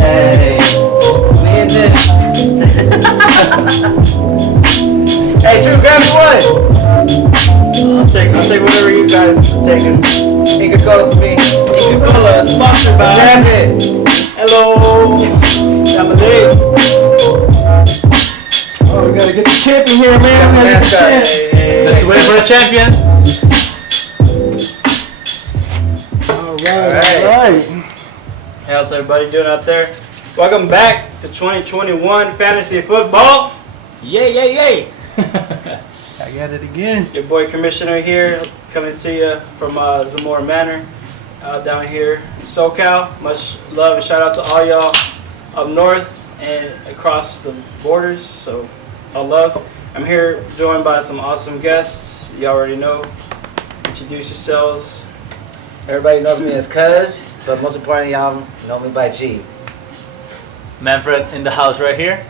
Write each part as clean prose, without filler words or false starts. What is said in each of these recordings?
Hey, we in this. Hey, Drew, grab me one. I'll take whatever you guys are taking. Coca-Cola for me. Coca-Cola, sponsored by. What's happening? Hello. Jamale. Oh, we gotta get the champion here, man. We gotta get the champ. Let's wait for a champion. All right. How's everybody doing out there? Welcome back to 2021 Fantasy Football. Yay, yay, yay. I got it again. Your boy Commissioner here, coming to you from Zamora Manor, down here in SoCal. Much love and shout out to all y'all up north and across the borders. So, all love. I'm here joined by some awesome guests. You already know. Introduce yourselves. Everybody knows me as Cuz, but most importantly, y'all know me by G. Manfred in the house right here.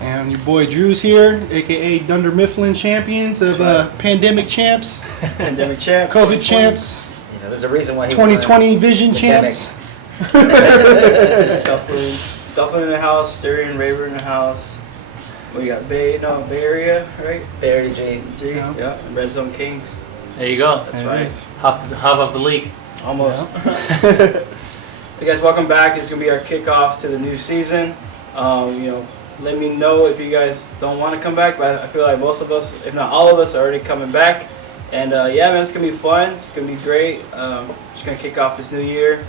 And your boy Drew's here, aka Dunder Mifflin champions of pandemic champs, Pandemic champ. COVID champs, You know, there's a reason why he 2020 vision Pandemic. champs. Duffin in the house, Sterry and Raver in the house. We got Bay Area, right? Barry G. G, Yeah. yeah. Red Zone Kings. There you go. That's There it right. is. Half of the league. Almost. So guys, welcome back. It's gonna be our kickoff to the new season. Let me know if you guys don't want to come back, but I feel like most of us, if not all of us, are already coming back. And yeah, man, it's gonna be fun. It's gonna be great. Just gonna kick off this new year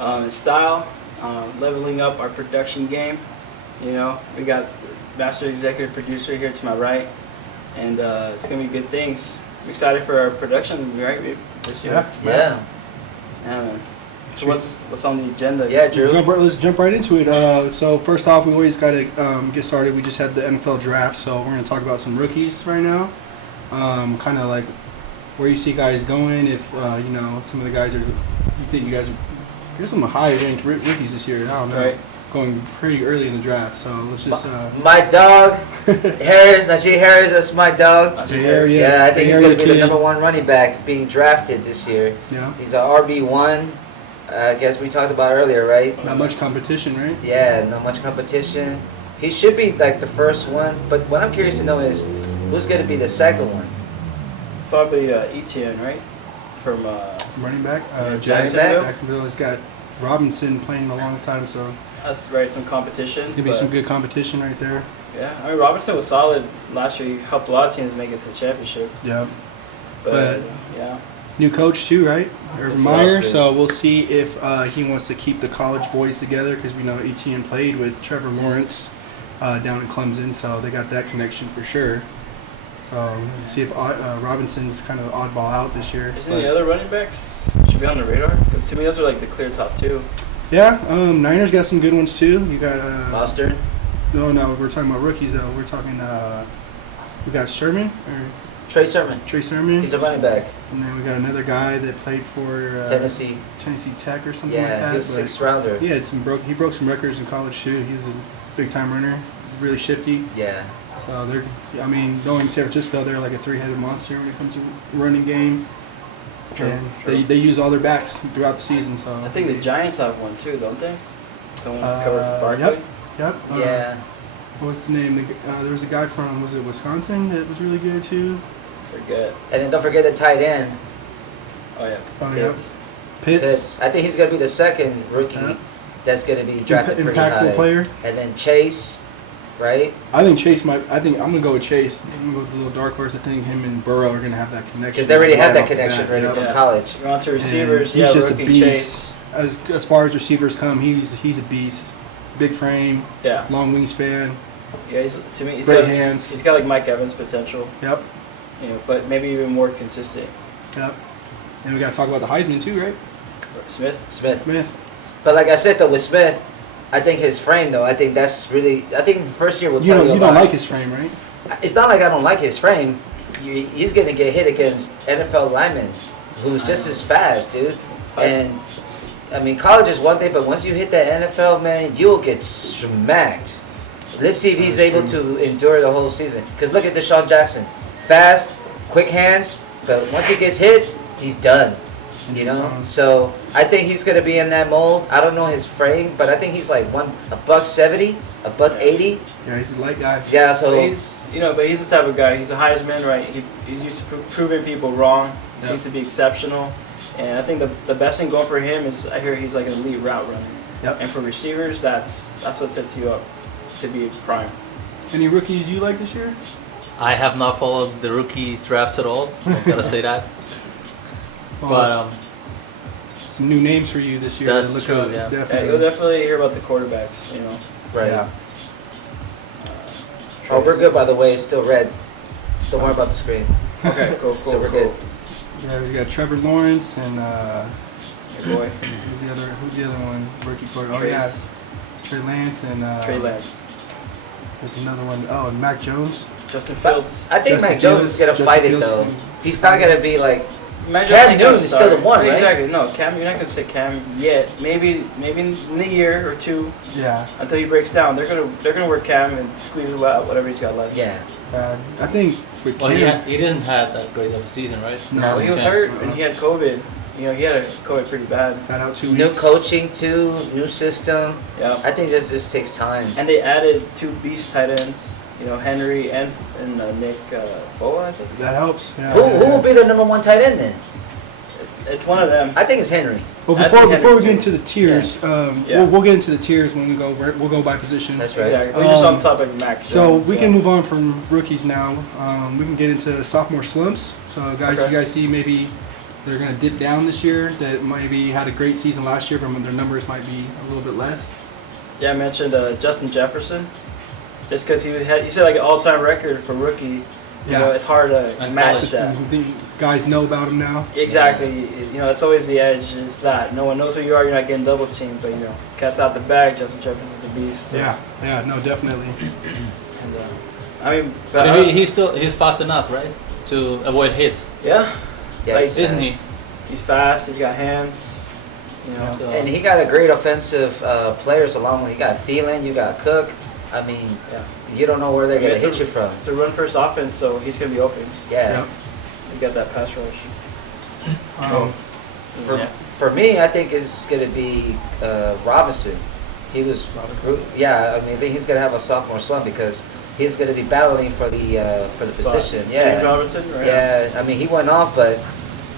in style, leveling up our production game. You know, we got master executive producer here to my right, and it's gonna be good things. I'm excited for our production, right? This year. Yeah. Yeah, man. So what's on the agenda? Yeah, Drew. Let's jump right into it. So first off, we always got to get started. We just had the NFL draft, so we're going to talk about some rookies right now. Kind of like where you see guys going. If some of the guys you think you guys there's some high ranked rookies this year. I don't know. Right. Going pretty early in the draft. So let's just. My dog, Harris, Najee Harris, that's my dog. Yeah, I think he's going to be the number one running back being drafted this year. Yeah. He's a RB1. I guess we talked about earlier, right? Not much competition, right? Yeah, not much competition. He should be like the first one, but what I'm curious to know is who's going to be the second one? Probably Etienne, right? From Running back. Jacksonville. Jacksonville has got Robinson playing alongside him, so That's right, some competition. it's gonna be some good competition right there. Yeah, I mean Robinson was solid last year. He helped a lot of teams make it to the championship. Yeah. But yeah, New coach too, right? Urban The Meyer. philosophy. So we'll see if he wants to keep the college boys together because we know Etienne played with Trevor Lawrence down in Clemson, so they got that connection for sure. So we'll see if Robinson's kind of the oddball out this year. isn't any other running backs should be on the radar? Because to me, those are like the clear top two. Yeah, Niners got some good ones too. You got Foster? no, we're talking about rookies though. We're talking we got Sherman or Trey Sermon. Trey Sermon, He's a running back. and then we got another guy that played for Tennessee. Tech or something like Yeah, that. he was but- sixth rounder. Yeah, he broke some records in college too. He's a big time runner. He's really shifty. Yeah. So knowing San Francisco, they're like a three-headed monster when it comes to running game. True, And true. they use all their backs throughout the season. So I think the Giants have one too, don't they? Someone covered for Barkley. Yep. Yeah. What's the name? There was a guy from Wisconsin that was really good too. Forget. And then don't forget the tight end, Oh yeah. Oh, yeah. Pitts. Pitts. I think he's going to be the second rookie Yeah. that's going to be drafted pretty Impactful high. player. And then Chase, right? I think I'm gonna go with Chase. I'm gonna go with the little dark horse. I think him and Burrow are gonna have that connection. Because they already have right that off the connection bat. ready Yep. from Yeah. college. You're on to And receivers. he's Yeah, just a rookie beast. Chase. As far as receivers come, he's a beast. Big frame, Yeah. long wingspan, Yeah. To me, he's great got, hands. he's got like Mike Evans potential. Yep. But maybe even more consistent. Yep. And we gotta talk about the Heisman too, right? Smith. Smith. But like I said, though, with Smith, I think his frame, though, I think that's really, I think first year will You tell don't, you a you lot. don't like his frame, right? It's not like I don't like his frame. He's going to get hit against NFL linemen who's just as fast, dude. And, I mean, college is one thing, but once you hit that NFL, man, you'll get smacked. Let's see if he's able to endure the whole season. Because look at Deshaun Jackson. Fast, quick hands, but once he gets hit, he's done. You know? So I think he's going to be in that mold. I don't know his frame, but I think he's like $170, $180. Yeah, he's a light guy. Yeah, so... But he's the type of guy. He's a Heisman, right? He's used to proving people wrong. He seems to be exceptional. And I think the best thing going for him is I hear he's like an elite route runner. Yep. And for receivers, that's what sets you up to be prime. Any rookies you like this year? I have not followed the rookie drafts at all. I've got to say that. But some new names for you this year. That's look true. up. Yeah. Definitely. You'll definitely hear about the quarterbacks. Right. Yeah. Oh, we're good, by the way. It's still red. Don't worry about the screen. Okay, cool. So we're good. Yeah, we got Trevor Lawrence and Your boy. who's the other one? Rookie quarterback. Oh yeah, Trey Lance and Trey Lance. There's another one. Oh, and Mac Jones. Justin Fields. I think Justin Mac Jones is going to fight it, though. He's not going to be like... Cam Newton is still the one, right? Exactly. No, Cam. You're not gonna say Cam yet. Maybe in a year or two. Yeah. Until he breaks down, they're gonna work Cam and squeeze out whatever he's got left. Yeah. I think with Cam, he didn't have that great of a season, right? No, he was hurt and he had COVID. He had COVID pretty bad. sat out 2 weeks. New coaching, too. New system. Yeah. I think this just takes time. And they added 2 beast tight ends. Henry and Nick Foa, I think. That helps. Yeah. Who will be the number 1 tight end then? It's one of them. I think it's Henry. Well, I before think we Henry get too. into the tiers, we'll get into the tiers when we'll go by position. That's right. Exactly. We're just on topic of Mac Jones. So we can move on from rookies now. We can get into sophomore slumps. So guys, Okay. you guys see maybe they're going to dip down this year. That maybe had a great season last year, but their numbers might be a little bit less. Yeah, I mentioned Justin Jefferson. Just because he said like an all-time record for rookie. It's hard to And match college. that. The guys know about him now. Exactly. That's always the edge. Is that no one knows who you are. You're not getting double teamed, but cat's out the bag. Justin Jefferson's a beast. So. Yeah, no, definitely. And, But he's fast enough, right, to avoid hits. Yeah. Yeah, Like, he's isn't fast. he? He's fast. He's got hands. So- And he got a great offensive players along with. He got Thielen, you got Cook. I mean, you don't know where they're going to hit you from. It's a run-first offense, so he's going to be open. Yeah. Yep. You got that pass rush. For me, I think it's going to be Robinson. He was, I think he's going to have a sophomore slump because he's going to be battling for the position. Yeah. James Robinson, right? Yeah, I mean, he went off, but,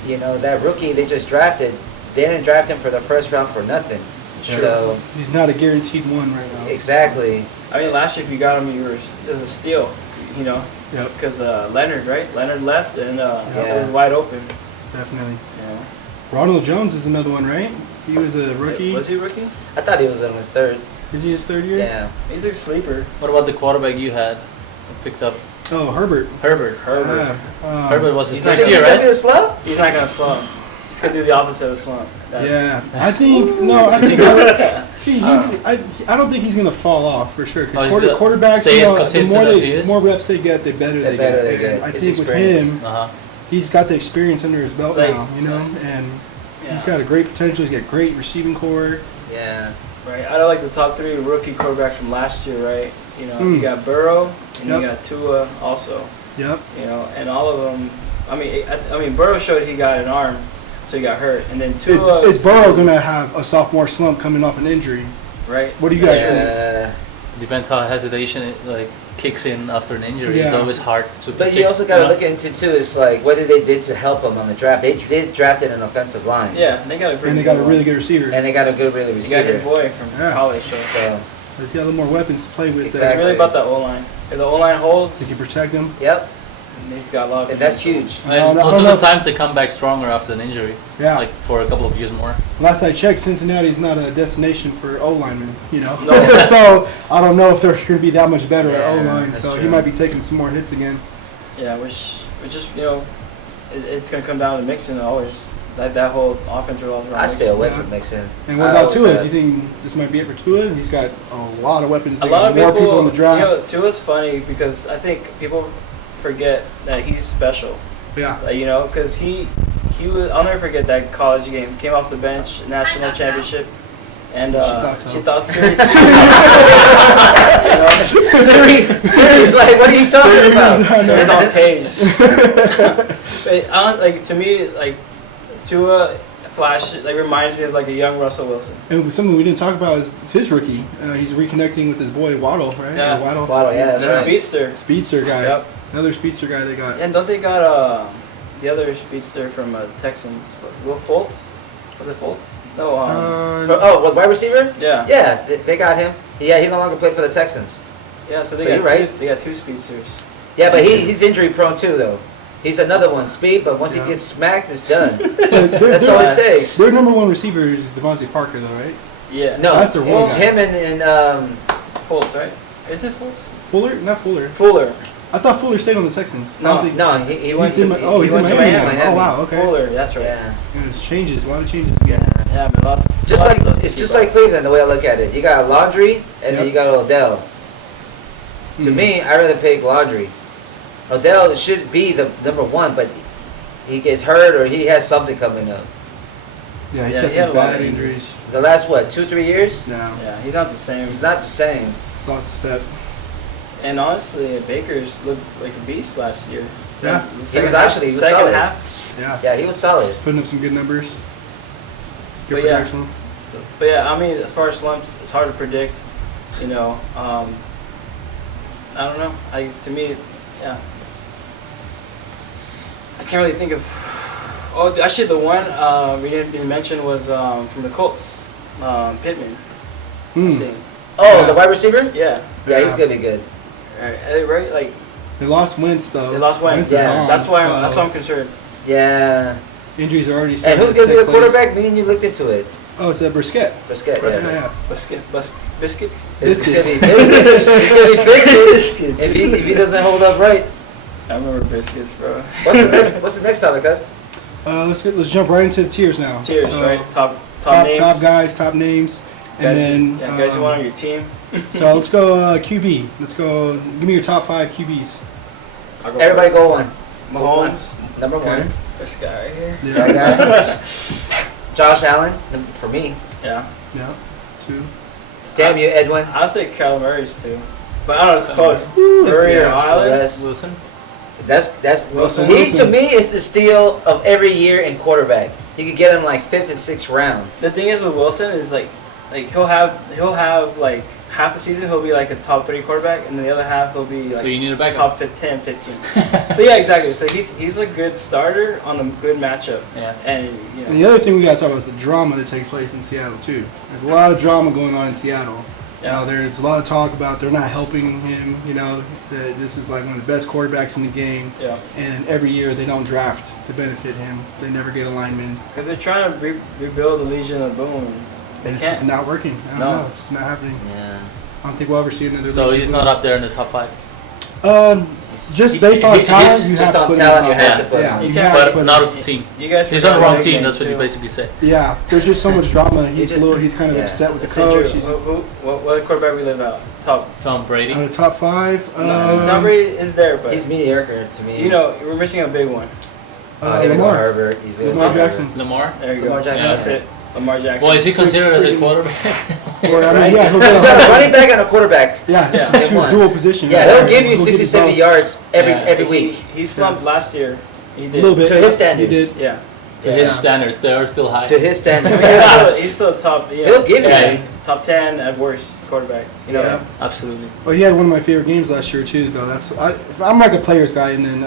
that rookie they just drafted, they didn't draft him for the first round for nothing. Sure. So He's not a guaranteed one right now. exactly. I mean, last year if you got him, it was a steal, Yep, because Leonard, right? Leonard left, and it was Yeah. wide open. definitely. Yeah. Ronald Jones is another one, right? He was a rookie. Was he a rookie? I thought he was in his third. Is he his third year? Yeah. He's a sleeper. What about the quarterback you had picked up? Oh, Herbert. Herbert. Herbert. Yeah. Herbert was his He's not first He's year, going to be right? a slump? He's not gonna slump. He's gonna do the opposite of slump. Yeah, I think I don't think he's gonna fall off for sure. Because Oh, he's quarterbacks, stay as consistent as he the is? more reps they get, the better they get. And I It's think with experience. him, Uh-huh. he's got the experience under his belt Like- now, and Yeah. he's got a great potential. He's got great receiving core. Yeah. Right. I don't like the top 3 rookie quarterbacks from last year, right? You got Burrow and Yep. you got Tua also. Yep. And all of them. I mean, Burrow showed he got an arm, so he got hurt, and then Tua. Is Burrow gonna have a sophomore slump coming off an injury? Right. What do you guys think? Yeah. Depends how hesitation kicks in after an injury. It's Yeah. always hard to. But you also got to look into too. Is like what did they did to help him on the draft? They drafted an offensive line. Yeah, they got a pretty And they got a good really one. good receiver. And they got a good really You got his receiver. boy from Yeah. college, so. So He's got a little more weapons to play with. It's Exactly. really about the O-line. If the O-line holds, They can protect him. yep, and he's got a lot of and that's potential. huge. And No, most of no. the times they come back stronger after an injury, Yeah. like for a couple of years more. Last I checked, Cincinnati's not a destination for O linemen. No. So I don't know if they're going to be that much better at Yeah, O line. that's So he true. might be taking some more hits again. Yeah, which just it's gonna come down to Mixon always. That whole offense revolves around. I stay away Yeah. from Mixon. And what I about always Tua? have. Do you think this might be it for Tua? He's got a lot of weapons. A They lot got of more people in the draft. Tua's funny because I think people forget that he's special. Yeah. Because he was. I'll never forget that college game. Came off the bench, national championship, And She thought so. Siri's like, what are you talking about? So it's on page. But like to me, like Tua Flash like reminds me of like a young Russell Wilson. And something we didn't talk about is his rookie. He's reconnecting with his boy Waddle, right? Yeah. Waddle, yeah, that's right. Speedster. Speedster guy. Yep. Another speedster guy they got. And don't they got the other speedster from Texans? Will Fultz? Was it Fultz? No. What wide receiver? Yeah. Yeah, they got him. Yeah, he no longer played for the Texans. Yeah. So you're right. They got two speedsters. Yeah, but he's injury prone too, though. He's another one, speed, but once he gets smacked, it's done. That's all it takes. Their number one receiver is Devontae Parker, though, right? Yeah. No, that's their one it's guy. him and Fultz, right? Is it Fultz? Fuller? Not Fuller. Fuller. I thought Fuller stayed on the Texans. No. he went He's in to he's in Miami now. Oh, wow, okay. Fuller, that's right. Yeah. There's changes, a lot of changes. Yeah. Yeah, man. Just like it's just like Cleveland, the way I look at it. You got Laundry and then you got Odell. To me, I rather pick Laundry. Odell should be the number one, but he gets hurt or he has something coming up. Yeah, he Yeah, had he had some a lot bad of injuries. The last 2-3 years, No. Yeah, he's not the same. it's not the same. It's lost a step. And honestly, Baker's looked like a beast last year. Yeah. He was solid. half. Yeah. Yeah, he was solid. He's putting up some good numbers. Good But yeah. production. But yeah, I mean, as far as slumps, it's hard to predict. You know, I don't know. To me, yeah, I can't really think of. Oh, actually, the one we didn't mention was from the Colts, Pittman. I think. Oh, Yeah. the wide receiver? Yeah. Yeah, he's gonna be good. Right. Like They lost Wentz, though. they lost Wentz. Is Yeah. gone, That's why so I'm concerned. Yeah. Injuries are already And starting who's to gonna be take the place. quarterback? Me and you looked into it. Oh, it's Brisket. Brisket. Brisket, Yeah. yeah. Biscuits. It's gonna be biscuits. It's gonna be biscuits. If he doesn't hold up right. I remember biscuits, bro. What's the next topic, cuz? Let's jump right into the tiers now. Tiers, So, right? Top names. top guys, top names, and then guys you want on your team. so let's go QB. Let's go. Give me your top 5 QBs. I'll go Everybody go one. Mahomes. Number one. This guy right here. Yeah. That guy. Josh Allen, for me. Yeah. Yeah. 2. Damn you, Edwin. I'll say Kyler Murray's too. But I don't know, it's close. Woo, Murray or yeah. Allen? Yes. Wilson. That's Wilson. he to me is the steal of every year in quarterback. You could get him like 5th and 6th round. The thing is with Wilson is like he'll have like half the season he'll be like a top 3 quarterback, and then the other half he'll be like So you need a backup. top 10, 15. So yeah, exactly. So he's a good starter on a good matchup. Yeah. And And the other thing we gotta talk about is the drama that takes place in Seattle too. There's a lot of drama going on in Seattle. You know, there's a lot of talk about they're not helping him. You know, that this is like one of the best quarterbacks in the game. Yeah. And every year they don't draft to benefit him. They never get a lineman. Because they're trying to rebuild the Legion of Boom. They And it's can't. just not working. I don't No. know. It's just not happening. Yeah. I don't think we'll ever see another. So Legion he's of not Boom. up there in the top 5. Just based on talent, you just have to on put talent, him you top have five. to put Yeah, him. you You have can't- to But put not him. of the team. You guys He's on the forgot wrong that team, game, that's what you too. basically say. Yeah, there's just so much drama. He's did- a little. He's kind of yeah. upset with the That's Andrew. coach. He's What quarterback we live out? Top. Tom Brady. on the top 5. Tom Brady is there, but He's mediocre to me. you know we're missing a big one. He's gonna go Lamar. Herbert. He's gonna Lamar say Jackson. Lamar. There you Lamar go. Jackson. That's it. Lamar Jackson. Well, is he considered as a quarterback? Or, I mean, Right? yeah, he'll You get got a 100. running back and a quarterback. Yeah, Yeah. it's a They won. dual position. Yeah, he'll give you He'll 60, you 70 both. yards every Yeah. week. He slumped last year. He A did. little bit. To his standards. He did. Yeah. To his standards, they are still high. To his standards. He's still top. Yeah. He'll give you Yeah. that. top 10 at worst quarterback. You know. Yeah. Absolutely. Well, he had one of my favorite games last year too. Though I'm like a players guy, and then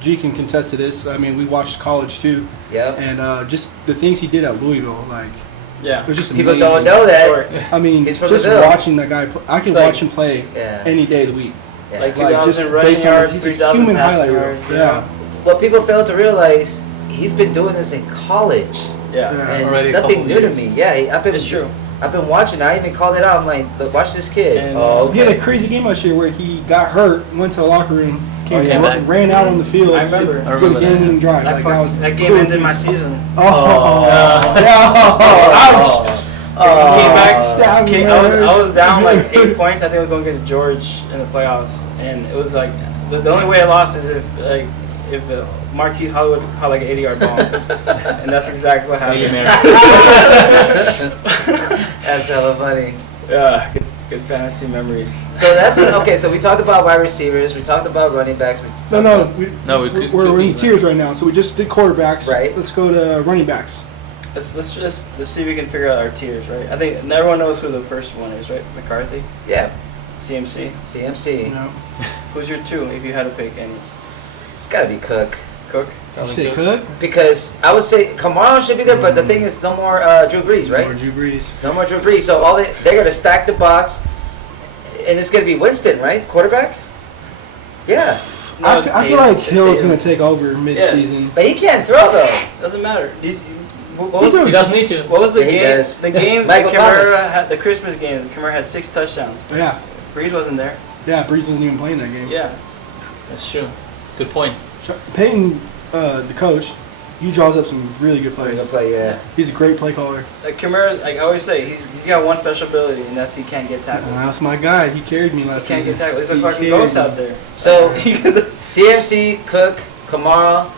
G can contest to this. I mean, we watched college too, Yep. and just the things he did at Louisville, like Yeah. it was just People amazing. don't know that. Sure. I mean, He's from just Brazil. watching that guy, I can It's like- watch him play Yeah. any day of the week. Yeah. Like Like, just 2,000 rushing based on- yards, he's a 3,000 human passing highlight reel. yards. Yeah. What people fail to realize, he's been doing this in college, Yeah. Yeah. and Already it's a nothing couple new to years. me. Yeah, It's true. I've been watching. I even called it out. I'm like, look, watch this kid. And, Oh, He had a okay. crazy game last year where he got hurt, went to the locker room, came back. ran out on the field. I remember. Did I remember a game-winning that. drive. Like, that was That game crazy. ended my season. Ouch! He came back. Stab me, I man. was down like 8 points. I think I was going against George in the playoffs, and it was like the only way I lost is if like if Marquise Hollywood caught like an 80-yard bomb, and that's exactly what happened. That's hella funny. Yeah, good fantasy memories. So that's okay. So we talked about wide receivers. We talked about running backs. We're in tiers right now. So we just did quarterbacks. Right. Let's go to running backs. Let's see if we can figure out our tiers, right? I think everyone knows who the first one is, right? McCarthy, Yeah, CMC. CMC. No. Who's your 2 if you had to pick any? It's got to be Cook. Cook. You say Cook? Because I would say Kamara should be there, but the thing is, no more Drew Brees, right? Or Drew Brees. No more Drew Brees. So they're gonna stack the box, and it's gonna be Winston, right? Quarterback. Yeah, No, I it's feel Tatum. like It's Hill's Tatum. going to take over mid-season. but he can't throw though. Doesn't matter. What He was, does. He doesn't need to. what was the Yeah, he game? does. The game Michael that Kamara Thomas. had, the Christmas game. Kamara had 6 touchdowns. Yeah. Breeze wasn't there. Yeah, Brees wasn't even playing that game. Yeah. That's true. Good point. Peyton, the coach, he draws up some really good He's plays. gonna play. Yeah. He's a great play caller. Like Kamara, like I always say, he's got one special ability, and that's he can't get tackled. That's my guy. He carried me He last can't season. get tackled. He's a He fucking carried ghost me. out there. So CMC, Cook, Kamara.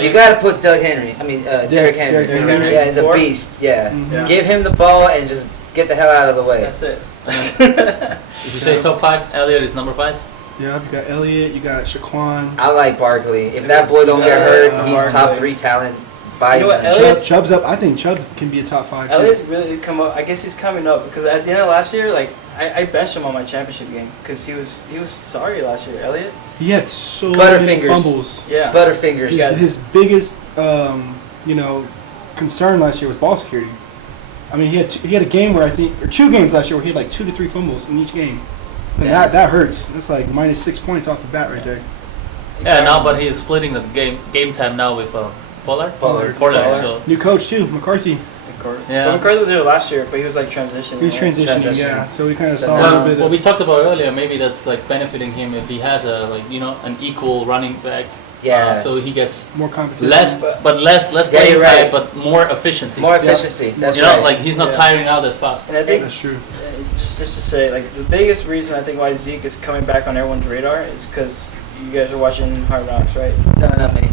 You gotta put Doug Henry. I mean Derrick Henry. Derrick Henry. Yeah, the 4? beast. Yeah. Mhm. Yeah. Give him the ball and just get the hell out of the way. That's it. If you say top 5, Elliott is number 5. Yeah, you got Elliott, you got Shaquan. I like Barkley. If that boy don't get hurt, he's top Barkley. 3 talent. By You know what, then. Elliott- Chubb's up. I think Chubb can be a top 5. Elliott really did come up. I guess he's coming up because at the end of last year, like I benched him on my championship game because he was sorry last year. Elliott. He had so many Butterfingers. fumbles. Yeah. Butterfingers. His biggest, concern last year was ball security. I mean, he had a game where 2 games last year where he had like 2 to 3 fumbles in each game, and Damn. that hurts. That's like minus 6 points off the bat right there. Yeah, now but he's splitting the game time now with Pollard. Pollard. So New coach too, McCarthy. Yeah. But McCarthy was there last year, but he was like transitioning. He was right? transitioning, yeah. So we kind of So saw a now- little bit what of. we talked about earlier, maybe that's like benefiting him if he has an equal running back. Yeah. So he gets More competition. less Yeah, playing you're time, right. but more efficiency. More efficiency. That's you know, right. like he's not Yeah. tiring out as fast. And I think That's true. just to say, like the biggest reason I think why Zeke is coming back on everyone's radar is because you guys are watching Hard Knocks, right? no, not me.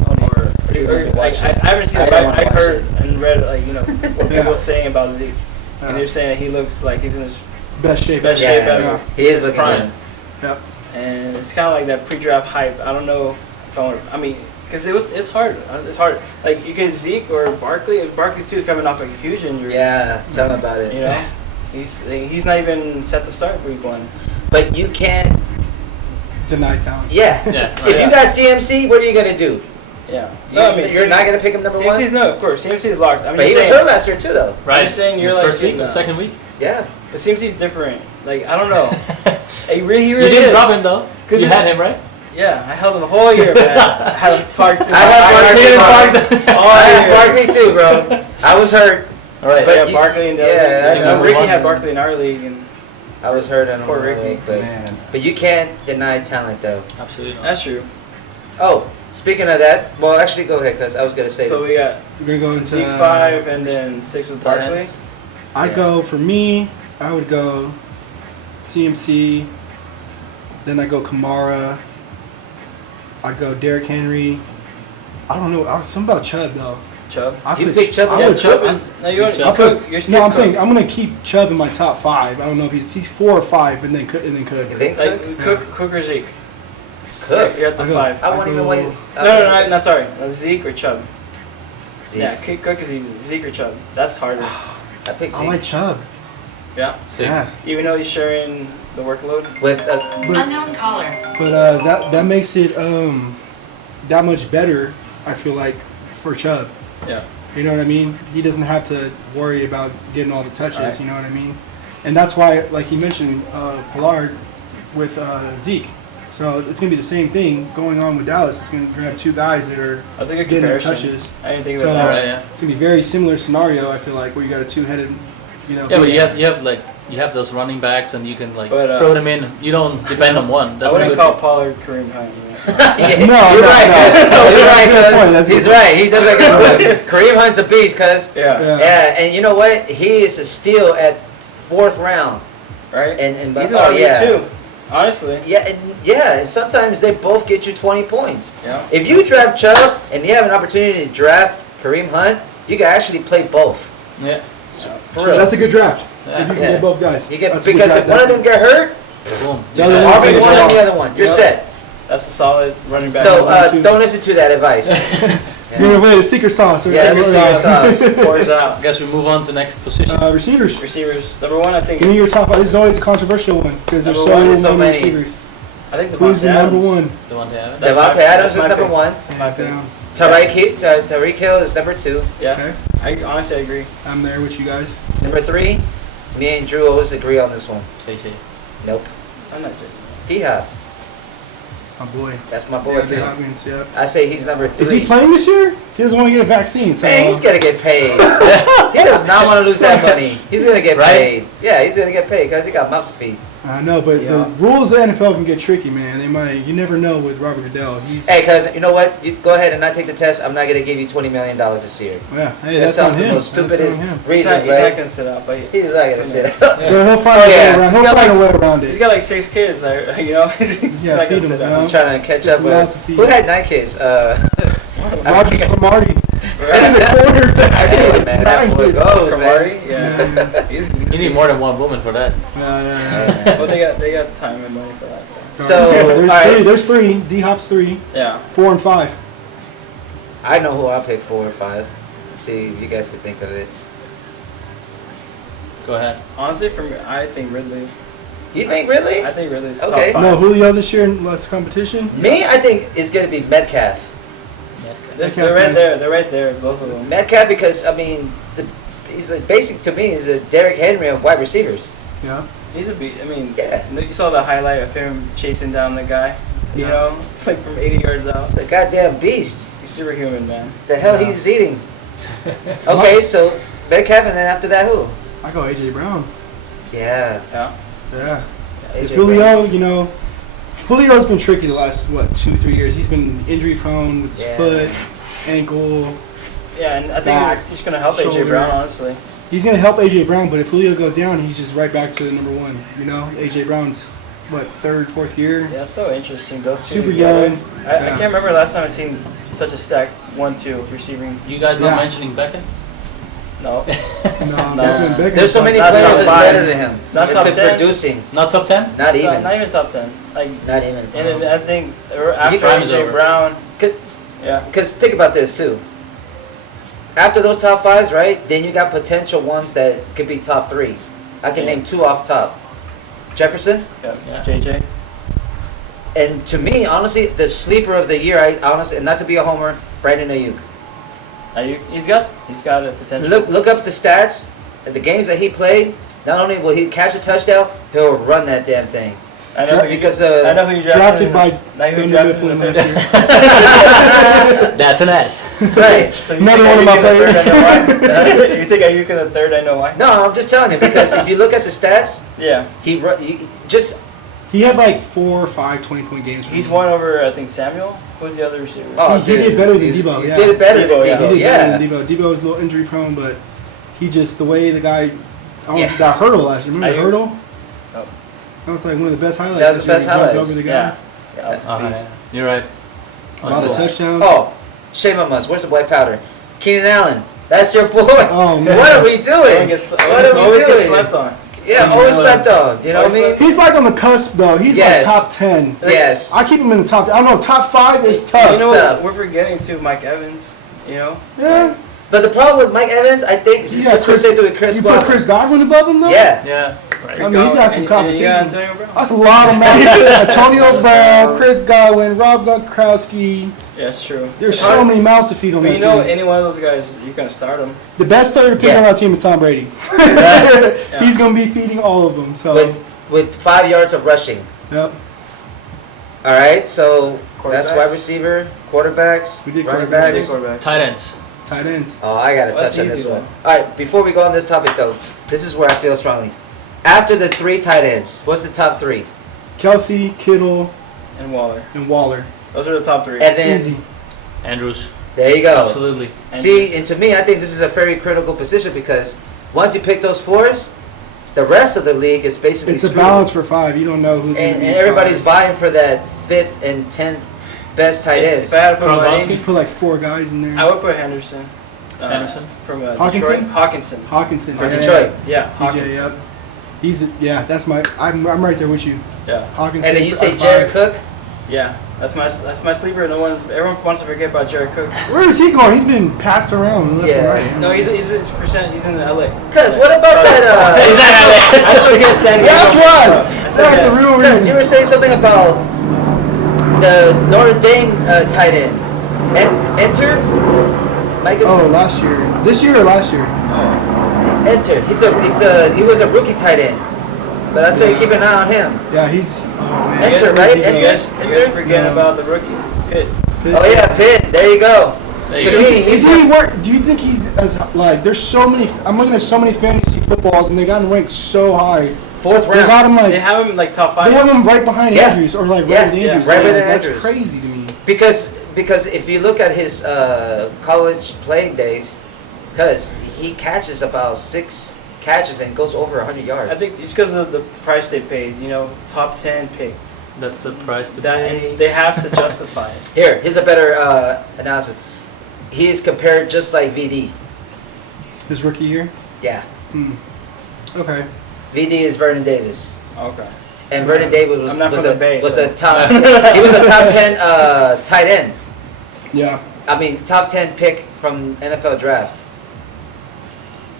Only Like, I haven't seen I it, don't but wanna I watch heard it. and read what Yeah. people are saying about Zeke, and Uh, they're saying that he looks like he's in his best shape. best ever. shape Yeah. ever. He is looking Prime. good. Yep. And it's kind of like that pre-draft hype. I don't know if I want. I mean, because it's hard. It's hard. Like you could Zeke or Barkley. Barkley's too is coming off a huge injury. Yeah, tell me about You it. know, he's not even set to start week 1. But you can't. Deny talent. Yeah. Yeah. If you got CMC, what are you gonna do? Yeah. You're not gonna pick him number 1. CMC's no, of course. CMC is locked. I'm But he just was saying. hurt last year too, though. Right. just saying you're the like first week, getting, second week. Yeah. But CMC's different. Like I don't know. He really You is. didn't drop him though. 'Cause You he- had him right. Yeah, I held him the whole year, man. I had him parked. I had Barkley all I had year. Barkley too, bro. I was hurt. All right. But Yeah, you- Barkley in the yeah, other league. I know. Ricky One- had Barkley in our league, and I was hurt on Poor my Ricky. league, but Man. you can't deny talent, though. Absolutely. Not. that's true. Oh, speaking of that, well, actually, go ahead, cause I was gonna say. So we got We're gonna go into Zeke 5 and then 6 with Barkley. Giants. I'd Yeah. go for me. I would go CMC. Then I go Kamara. I'd go Derrick Henry. I don't know. Something about Chubb though. Chubb. I You put picked Chubb I ahead would of Chubb. Chubb? No, you want Chubb. I'll put, you're no, I'm Cook. saying I'm gonna keep Chubb in my top 5. I don't know if he's 4 or 5, and then Cook. You think Like Cook? Cook or Zeke. Cook. You're at the I go- 5. I won't even wait. No, sorry. Zeke or Chubb. Zeke. Yeah, Cook is easy. Zeke or Chubb. That's harder. I picked I Zeke. like Chubb. Yeah. Sick. Yeah, Even though he's sharing the workload. With but Unknown caller. that makes it that much better. I feel like for Chubb. Yeah. You know what I mean? He doesn't have to worry about getting all the touches. Right. You know what I mean? And that's why, like he mentioned, Pollard with Zeke. So it's gonna be the same thing going on with Dallas. It's gonna have 2 guys that are That's a good getting their comparison. touches. I didn't think So- about All that. right. Yeah. It's gonna be very similar scenario. I feel like where you got a 2-headed, Yeah, but you have those running backs and you can like But, throw them in. You don't depend on one. I That's wouldn't good call thing. Pollard Kareem Hunt. Yeah, No, you're no, right, no. cuz. You're right, That's a good point, cuz. that's a He's good right. He does like a Kareem Hunt's a beast, cuz. Yeah. Yeah, and you know what? He is a steal at 4th round. Right? And He's oh an RB yeah. too. Honestly. And sometimes they both get you 20 points. Yeah. If you draft Chubb and you have an opportunity to draft Kareem Hunt, you can actually play both. Yeah. For real. That's a good draft. Yeah. If you can get both guys. You get That's a good because draft. if one of them get hurt, Boom. The other Yeah. one's RB gonna one show and the off. other one. You're Yep. set. That's a solid running back. So One, two. don't listen to that advice. You're gonna play the secret sauce. Yeah, that's a secret sauce. Pours out. I guess we move on to next position. Receivers. Receivers. Number one, I think. Give me your top five. This is always a controversial one because there's Number one is so many many. receivers. I think Who's the number one? The one they have. That's Devontae my- Adams that's is my number pick. one. My Hands pick. down. Tyreek Hill is number two. Yeah. Okay. Honestly, I agree. I'm there with you guys. Number three, me and Drew always agree on this one. JJ. Nope. I'm not Jay. D-Hop. It's my boy. That's my boy Yeah, too. Hopkins, yeah. I say he's number three. Is he playing this year? He doesn't want to get a vaccine. So Man, he's gonna get paid. He does not want to lose that money. He's gonna get Right? paid. Yeah, he's gonna get paid because he got mouths to feed. I know, but Yeah. the rules of the NFL can get tricky, man. They might. You never know with Robert Goodell. He's. Hey, cuz you know what? You go ahead and not take the test. I'm not gonna give you $20 million this year. Yeah. Hey, That that's sounds on the him. most That's stupidest on him. He's reason, not right? gonna sit out, but He's not gonna sit out. But he'll find Oh, a way yeah. around. He'll He's got find a way around he's it. got like 6 kids. Like, you know, he's Yeah, not feed gonna him, sit you out. know? He's trying to catch Just up allows to with. feed Who him. had 9 kids? Roger Cromartie. Right. In the quarterback. Hey, man, that boy goes, man. Cromartie? Yeah, Yeah. yeah. You need more than one woman for that. Yeah. Well, they got time and money for that. So. So, there's alright. three. There's three. D Hop's 3, Yeah. 4 and 5. I know who I'll pick 4 or 5. Let's see if you guys can think of it. Go ahead. Honestly, for me, I think Ridley. You think Ridley? I think Ridley's Okay. top 5. No Julio this year in less competition. Me, I think it's gonna be Metcalf. They're right there. They're right there, both of them. Metcalf because I mean, he's like basic to me. He's a Derrick Henry of wide receivers. Yeah. He's a beat. I mean, Yeah. you saw the highlight of him chasing down the guy. You Yeah. know, like from 80 yards out. He's a goddamn beast. He's superhuman, man. The hell Yeah. he's eating. Okay, so Metcalf, and then after that, who? I go AJ Brown. Yeah. Yeah. Yeah. AJ If Julio, you know, Julio's been tricky the last 2-3 years. He's been injury prone with his Yeah. foot, ankle. Yeah, and I think Back, it's just gonna help shoulder. AJ Brown, honestly. He's gonna help AJ Brown, but if Julio goes down, he's just right back to number 1. You know, AJ Brown's what 3rd, 4th year. Yeah, it's so interesting. Those two Super together. young. I Yeah. can't remember last time I've seen such a stacked 1-2 receiving. You guys not Yeah. mentioning Beckham? No, No, No. Beckham There's so many Not players top that's five. better than him. Not He's top been 10. producing. Not top 10? Not even. not even top 10. Like, Not even. and then I think after prime is AJ over. Brown, yeah, Because think about this too. After those top 5s, right? Then you got potential ones that could be top 3. I can Yeah. name 2 off top. Jefferson, yeah, Yeah. JJ. and to me, honestly, the sleeper of the year, I honestly, and not to be a homer, Brandon Ayuk. He's got a potential. Look up the stats, the games that he played. Not only will he catch a touchdown, he'll run that damn thing. I know who you, Because I know who you drafted by Now you Thunder drafted in Mifflin the last fifth. year. That's an ad. right. So you Another think one of my Ayuk in the third, I know players. why? You think Ayuk in the third? I know why. No, I'm just telling you because if you look at the stats, Yeah, he just He had like 4 or 5 20-point games. for he's him. won over I think Samuel. Who's the other receiver? Oh, He did dude. better than He's- Debo, He yeah. did it better than Debo, yeah. Debo. He did Yeah. better than Debo. Debo was a little injury prone, but he just the way the guy Yeah. that hurdle last year. Remember the Ayuk? hurdle? Oh. That was like one of the best highlights. That was the this year. best He jumped highlights. Over the Yeah. guy. Yeah, that was a beast. You're right. A lot of Cool. touchdowns. Oh, shame on us. Where's the white powder? Keenan Allen. That's your boy. Oh, man. What are we doing? What are we Always doing? get slept on. Yeah, always slept on. You know what I mean? He's like on the cusp though. He's Yes. like top 10. Yes. I keep him in the top. I don't know. Top 5 is tough. You know Tough. what? We're forgetting too, Mike Evans. You know. Yeah. But the problem with Mike Evans, I think, is You just got specifically with Chris You put Godwin. Chris Godwin above him though. Yeah. Yeah. Right. I mean, he's got some And competition. you got Antonio Brown. That's a lot of money. Antonio Brown, Chris Godwin, Rob Gronkowski. Yeah, that's true. There's It's so hard. many mouths to feed on But that you know, team. any one of those guys, you're gonna start them. The best player to pick Yeah. on our team is Tom Brady. Yeah. He's going to be feeding all of them. So, With 5 yards of rushing. yep. All right, so that's Quarterbacks? wide receiver, quarterbacks, We did running quarterbacks. backs. Quarterback. Tight ends. Tight ends. Oh, I got to Well, that's touch on this easy, one. though. All right, before we go on this topic, though, this is where I feel strongly. After the 3 tight ends, what's the top 3? Kelsey, Kittle, And Waller. and Waller. Those are the top 3. And then, Easy. Andrews. there you go. Absolutely. See, and to me, I think this is a very critical position because once you pick those 4s, the rest of the league is basically It's a screwed. balance for 5. You don't know who's going to And be everybody's 5. vying for that 5th and 10th best tight ends. If I had to put my Gronkowski? name, You put like 4 guys in there. I would put Henderson. Henderson? From Hawkinson? Detroit. Hawkinson. Hawkinson. For yeah, Detroit. Yeah, TJ, Hawkinson. yep. That's my. I'm right there with you. Yeah, Hawkinson. And then you for- say at Jared 5. Cook. yeah. That's my sleeper. Everyone wants to forget about Jared Cook. Where is he going? He's been passed around left and Yeah. right. No, he's in LA. Cause what about that? He's in LA. I still get San Diego. That's right. I still That's get the it. real Cause reason. you were saying something about the Notre Dame tight end. Enter. Mike is Oh, last year. This year or last year? he's Enter. He was a rookie tight end. But I say keep an eye on him. Yeah, he's. Oh man. Enter, You guys- right? You Enter? guys Enter? forgetting No. about the rookie Pitt. Oh yeah, Pitt. There you go. There To you go. me, Is he's he work? Do you think he's as like? There's so many. I'm looking at so many fantasy footballs, and they got him ranked so high. 4th They got round. him They like. have him like top 5. They have him right behind Yeah. Andrews, or like Yeah, right with yeah, Andrews. right Like, with that's Andrews. crazy to me. Because if you look at his college playing days, because he catches about 6 catches and goes over 100 yards. I think it's because of the price they paid. Top 10 pick. That's the price to That pay. and they have to justify it. Here, here's a better analysis. He is compared just like VD. His rookie year. Yeah, Okay. VD is Vernon Davis, Okay. and Vernon Davis was I'm not was from a the Bay, was so- a top. He was a top 10 tight end. Yeah. I mean, top 10 pick from NFL draft.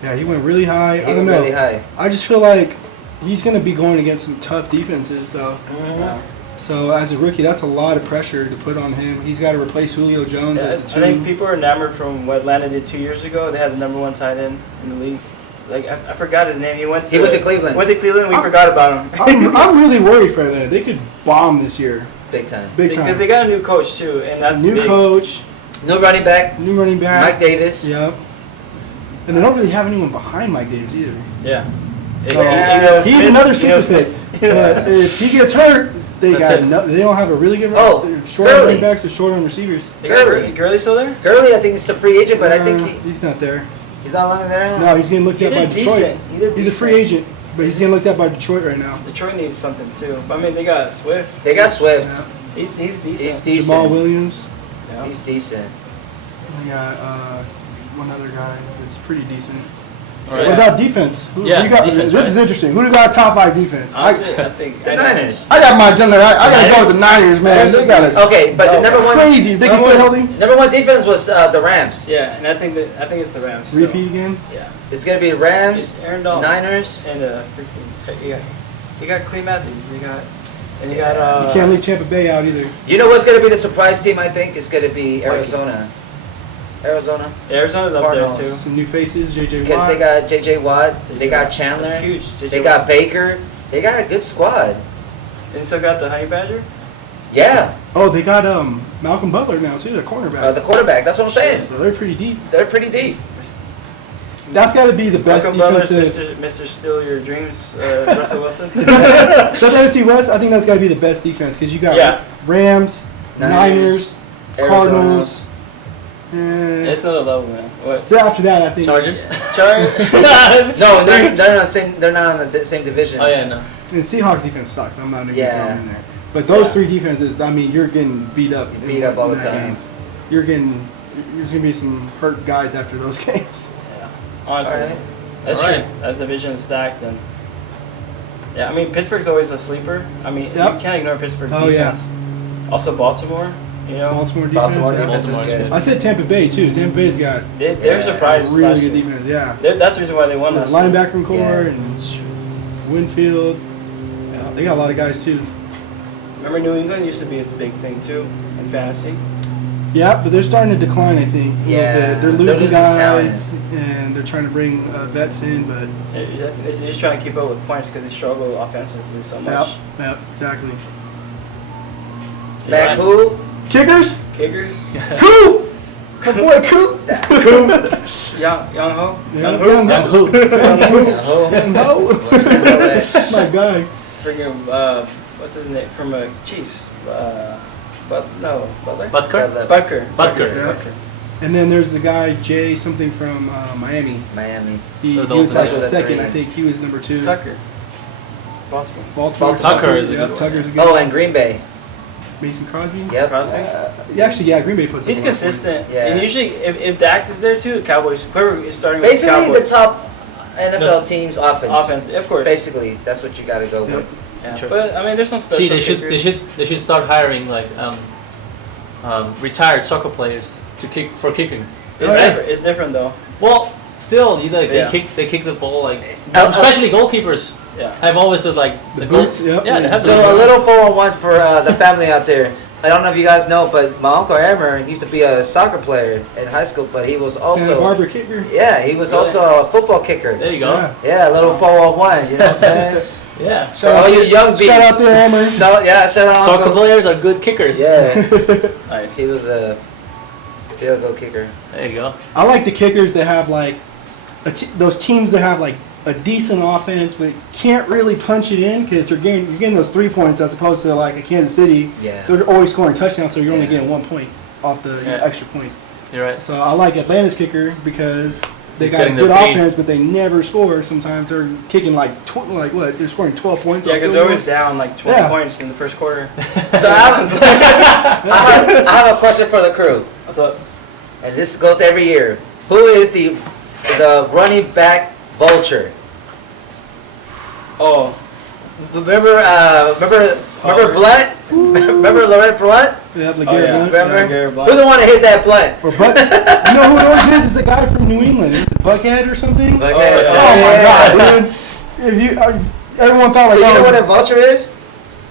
Yeah, he went really high. He I don't went know. really high. I just feel like he's going to be going against some tough defenses, though. Mhm. So as a rookie, that's a lot of pressure to put on him. He's got to replace Julio Jones Yeah, as I a 2. think people are enamored from what Atlanta did 2 years ago. They had the number 1 tight end in the league. Like I forgot his name. He went to Cleveland. Went to Cleveland. We forgot about him. I'm really worried for Atlanta. They could bomb this year, Big time. big Because time. they got a new coach too, and that's New big. coach, No running back. new running back. Mike Davis. Yep. And they don't really have anyone behind Mike Davis either. Yeah. So Smith, he's another super Smith. pick. But if he gets hurt, they That's got it. no, they don't have a really good Oh, they're short on Gurley. running backs, they're short on receivers. They got Gurley. Gurley still there? Gurley, I think he's a free agent, but I think He's not there. he's not long there. No, he's getting looked He at by did Detroit. decent. He did He's a free decent. agent, but he's getting looked at by Detroit right now. Detroit needs something too. But I mean, they got Swift. They got Swift. Yeah. He's decent. He's Jamal decent. Williams. Yeah. He's decent. We got one other guy that's pretty decent. All What right. about defense? Who Yeah, you got? defense, This right? is interesting. Who do you got top 5 defense? Honestly, I think The Niners. I got my I gotta go with the Niners, man. They got us Okay, but the number one crazy. They can stay healthy. number one defense was the Rams. Yeah, and I think it's the Rams. Still. Repeat again. Yeah. It's gonna be Rams, It's Aaron Donald. Niners. And you got Clay Matthews. You got You can't leave Tampa Bay out either. You know what's gonna be the surprise team? I think it's gonna be Arizona. Arizona, Arizona's up Cardinals. there too. Some new faces. JJ because Watt. they got J.J. Watt, they got Chandler, That's huge. JJ they got Watt. Baker, they got a good squad. They still got the Honey Badger. Yeah, Oh, they got Malcolm Butler now too, the cornerback. the quarterback. That's what I'm saying. So they're pretty deep. They're pretty deep. That's got to be the best Malcolm Butler's defensive. Mr. Steal Your Dreams, Russell Wilson. Is that the NFC West? I think that's got to be the best defense because you got Yeah. Rams, Niners, Arizona. Cardinals. And It's another level, man. What? so after that, I think Chargers? No, they're not same. They're not on the same division. Oh yeah, no. And Seahawks defense sucks. I'm not even Yeah. throwing in there. But those Yeah. 3 defenses, I mean, you're getting beat up. You beat up all the in that time. game. There's gonna be some hurt guys after those games. Yeah. Honestly, Alright. that's Alright. true. That division is stacked, and yeah, I mean Pittsburgh's always a sleeper. I mean Yep. you can't ignore Pittsburgh Oh, yeah. defense. Also Baltimore, you know, Baltimore defense. Baltimore yeah. defense is Baltimore's good. good. I said Tampa Bay too. Tampa Bay's got they're Yeah, surprised. really last good year. defense. Yeah. That's the reason why they won The last year. linebacker core Yeah. and Winfield. Yeah. They got a lot of guys too. Remember New England used to be a big thing too in fantasy. Yeah, but they're starting to decline. I think. a little Yeah, bit. they're they're losing losing guys, and they're trying to bring vets in. But They're just trying to keep up with points because they struggle offensively so much. yep, exactly. Back who? Kickers, Kickers, Coop, my boy Coop. Young Ho, Young Young Ho, Ho. Oh, Young Ho. My guy. freaking what's his name from Chiefs? Butler. Butker? Butker. Butker. Yeah. And then there's the guy Jay something from Miami. Miami. He The was like Dolphins. second. I think he was number 2. Tucker. Baltimore. Baltimore. Tucker is a good Yep, one. Tucker's a good Oh, one. and Green Bay. Mason Crosby. Yep. Crosby. Actually, Green Bay puts. He's up a lot of consistent. Yeah. And usually, if Dak is there too, the Cowboys, whoever is starting with the Basically, Cowboys. the top NFL Yes. team's offense. Offense, of course. Basically, that's what you got to go Yep. with. Yeah. Interesting. But I mean, there's some special See, kickers. they should start hiring like retired soccer players to kicking. It's different though. Well, still, Yeah. they kick the ball like Uh, especially goalkeepers. Yeah. I've always did like The goal- boots, yep. Yeah, they have So a little 401 for the family out there. I don't know if you guys know, but my uncle Emmer used to be a soccer player in high school, but he was Santa also Barbara kicker. yeah, he was Really? also a football kicker. There you go. Yeah. Yeah, a little 401. You know what I'm saying? Yeah. For all you young beats. Shout out there, Emmer. Shout out. Soccer Uncle. players are good kickers. Yeah, Nice. he was a field goal kicker. There you go. I like the kickers that have like those teams that have like a decent offense, but can't really punch it in because you're getting those 3 points as opposed to like a Kansas City. Yeah. They're always scoring touchdowns, so you're only Yeah. getting 1 point off the Yeah. extra point. You're right. So I like Atlanta's kicker because they He's got a getting good the paint. offense, but they never score. Sometimes they're kicking like they're scoring 12 points. Yeah, off because field they're always goals. down like 20 Yeah. points in the first quarter. So I have a question for the crew, What's up? and this goes every year. Who is the running back vulture? Oh, Remember Blunt? Remember Laurent Blunt? Yep, like Oh, Garrett yeah. Blunt. Remember? Yeah, Garrett Blunt. Who's the one that hit that blunt? Or you know who it always is? It's the guy from New England. Is it Buckhead or something? Like, Oh, yeah. Oh my God, dude! If you, everyone thought So like, you know oh, what a vulture is?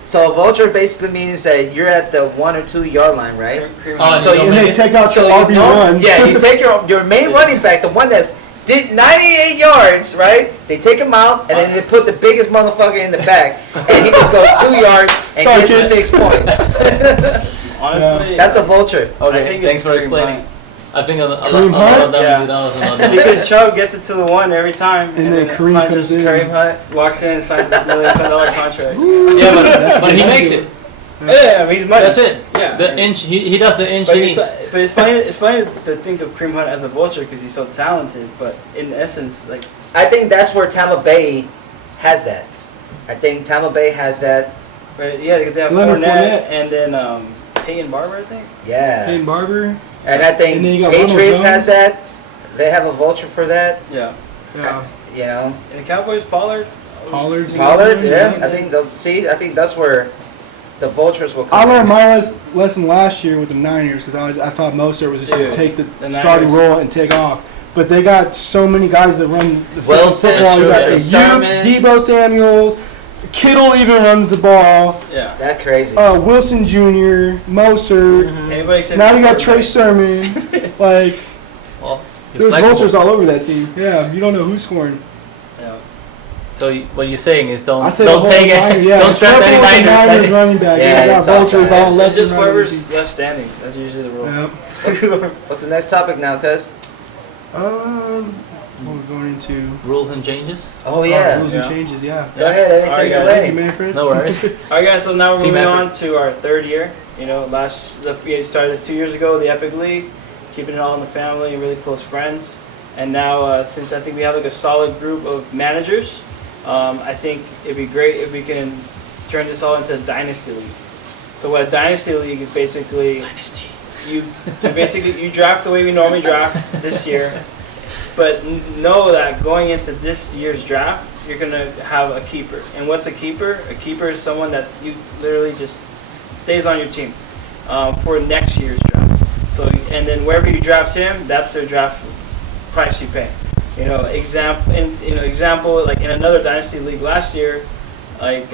So a vulture basically means that you're at the 1 or 2 yard line, right? Oh, So you you and make they it? take out So your you know, RB1. yeah, you take your main running back, the one that's did 98 yards, right? They take him out and then they put the biggest motherfucker in the back, and he just goes 2 yards and Sorry, gets the kid. 6 points. honestly, That's a vulture. I Okay, think thanks it's for Kareem explaining. Hunt. I think a lot Kareem of them Hunt? do that. Because Chubb gets it to the 1 every time, And then Kareem Hunt comes just in. Kareem Hunt. walks in and signs this $1 million contract. Yeah, That's but he good. makes it. Yeah, I mean, he's money. That's it. Yeah. The inch he does the inch But he it's, needs. but it's funny. It's funny to think of Kareem Hunt as a vulture because he's so talented. But in essence, like I think that's where Tampa Bay has that. I think Tampa Bay has that. right, yeah, they have Leonard Fournette Fournette. and then Peyton Barber, I think. Yeah. Peyton Barber. And I think And then you got Ronald Patriots has Jones. that. They have a vulture for that. Yeah. Yeah. You know, And the Cowboys, Pollard. Pollard's- Pollard. Yeah. Yeah, I think they'll see. I think that's where the vultures will come. I learned in. my lesson last year with the Niners because I thought Mostert was just going Dude, to take the the starting Niners. role and take off. But they got so many guys that run the Wilson, football. You got sure, Sermon. Debo Samuels, Kittle even runs the ball. Yeah. That crazy. Wilson Jr., Mostert. Anybody except Now you got Barber. Trey Sermon. Like Well, you're there's flexible. vultures all over that team. Yeah, you don't know who's scoring. Yeah. So what you're saying is I don't say don't the take whole Niners, it. yeah, Don't trap careful any with the Niners Niners. running back. Yeah, you got it's all vultures bad. all left. It's just and right on the whoever's left standing. That's usually the rule. team. Yep. What's the next topic now, cuz? What we're going into? Rules and changes. Oh yeah. Rules and Yeah. changes. Yeah. Go ahead, Eddie, All take right, it guys. Thank you, away. Manfred. No worries. All right, guys. So now we're Team moving effort. on to our 3rd year. You know, we started this 2 years ago, the Epic League, keeping it all in the family and really close friends. And now, since I think we have like a solid group of managers, I think it'd be great if we can turn this all into a Dynasty League. So what a Dynasty League is basically, you draft the way we normally draft this year, but know that going into this year's draft, you're gonna have a keeper. And what's a keeper? A keeper is someone that you literally just stays on your team for next year's draft. So and then wherever you draft him, that's their draft price you pay. You know, example like in another Dynasty League last year, like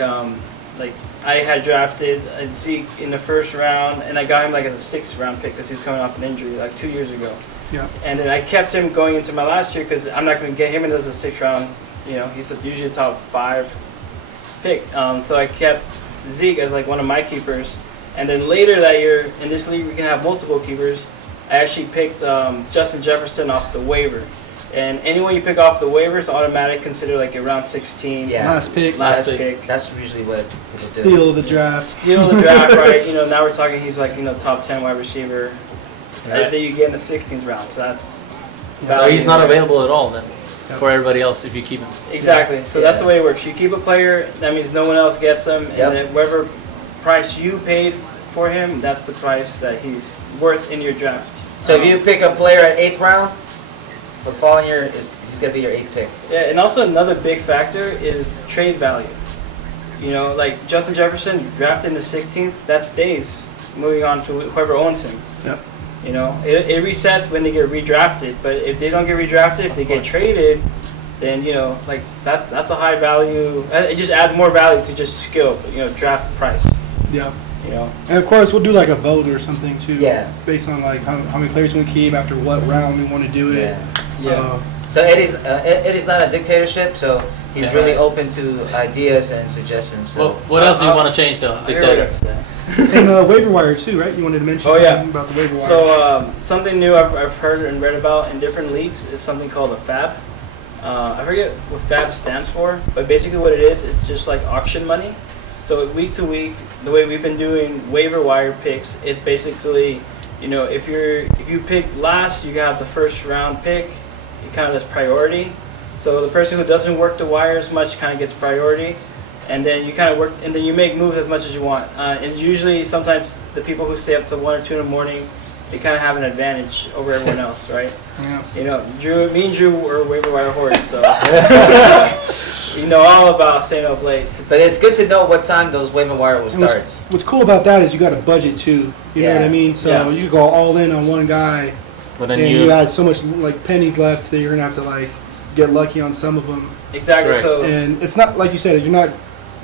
I had drafted Zeke in the 1st round, and I got him like as a 6th round pick because he was coming off an injury like 2 years ago. Yeah. And then I kept him going into my last year because I'm not going to get him in as a 6th round. You know, he's usually a top 5 pick. So I kept Zeke as like one of my keepers. And then later that year, in this league, we can have multiple keepers. I actually picked Justin Jefferson off the waiver. And anyone you pick off the waiver is automatic considered like a round 16. Yeah. Last pick. Last pick. pick. That's usually what people do. Steal the draft. Steal the draft, right? You know, now we're talking he's like, you know, top 10 wide receiver that you get in the 16th round. So that's So he's not available at all then for everybody else if you keep him. Exactly. So that's the way it works. You keep a player, that means no one else gets him, and then whatever price you paid for him, that's the price that he's worth in your draft. So if you pick a player at 8th round, for the following year, he's going to be your 8th pick. Yeah, and also another big factor is trade value. You know, like Justin Jefferson, drafted in the 16th, that stays moving on to whoever owns him. Yep. You know, it resets when they get redrafted, but if they don't get redrafted, if they get traded, then, you know, like that's a high value. It just adds more value to just skill, you know, draft price. Yeah. You know, and of course we'll do like a vote or something too. Yeah. Based on like how many players we keep after what round we want to do it. Yeah. So Eddie's not a dictatorship, so he's really open to ideas and suggestions. So. Well, what else do you want to change though? Dictator. And waiver wire too, right? You wanted to mention something about the waiver wire. So something new I've heard and read about in different leagues is something called a FAB. I forget what FAB stands for, but basically what it is, it's just like auction money. So week to week, the way we've been doing waiver wire picks, it's basically, you know, if you pick last, you have the first round pick. It kind of has priority. So the person who doesn't work the wire as much kind of gets priority, and then you kind of work, and then you make moves as much as you want. And usually, sometimes the people who stay up till 1 or 2 in the morning, they kind of have an advantage over everyone else, right? Yeah. You know, me and Drew were waiver wire hoarders, so you know all about staying up late. But it's good to know what time those waiver wire will start. What's cool about that is you got a budget too. You know what I mean? So you go all in on one guy, but then and you had so much like pennies left that you're gonna have to like get lucky on some of them. Exactly. Right. So And it's not like you said, you're not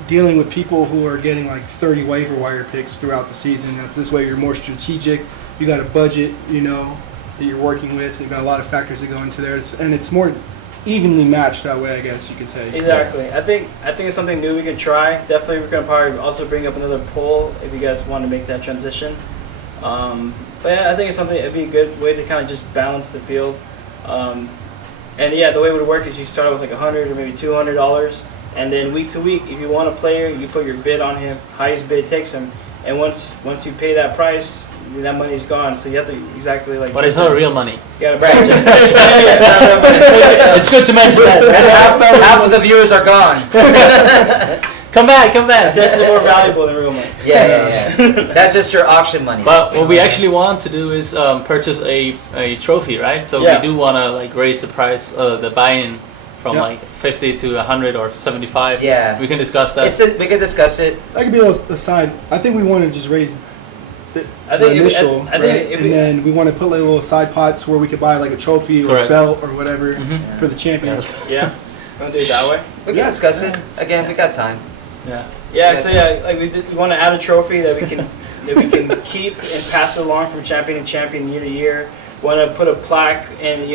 dealing with people who are getting like 30 waiver wire picks throughout the season. This way you're more strategic. You got a budget, you know, that you're working with. You've got a lot of factors that go into there, and it's more evenly matched that way, I guess you could say. Exactly. I think it's something new we can try. Definitely, we're gonna probably also bring up another poll if you guys want to make that transition. But yeah, I think it's something. It'd be a good way to kind of just balance the field. And yeah, the way it would work is you start with like $100 or maybe $200, and then week to week, if you want a player, you put your bid on him. Highest bid takes him, and once you pay that price, that money's gone. So you have to exactly like. But it's not real money. You gotta It's good to mention that. Half of the viewers are gone. Come back. This is more valuable than real money. Yeah. That's just your auction money. But what we actually want to do is purchase a trophy, right? So we do want to like raise the price, the buy-in from like 50 to 100 or 75. Yeah. We can discuss that. We can discuss it. That could be a side. I think we want to just raise the initial, right? And then we want to put like little side pots where we could buy like a trophy or a belt or whatever for the champion. Yeah. Want to do it that way? We can discuss it. Again, we got time. Yeah. So like we want to add a trophy that we can keep and pass along from champion to champion, year to year. Want to put a plaque and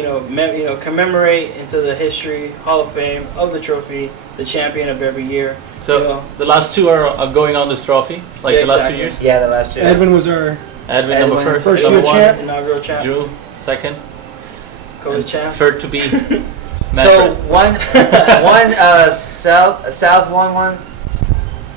commemorate into the history Hall of Fame of the trophy, the champion of every year. So the last two are going on this trophy, like the last 2 years. Yeah, the last 2. Edwin was our number first number year one. champ. Inaugural champ. Drew second. Coach champ. Third to be. So Manfred. one south 1-1,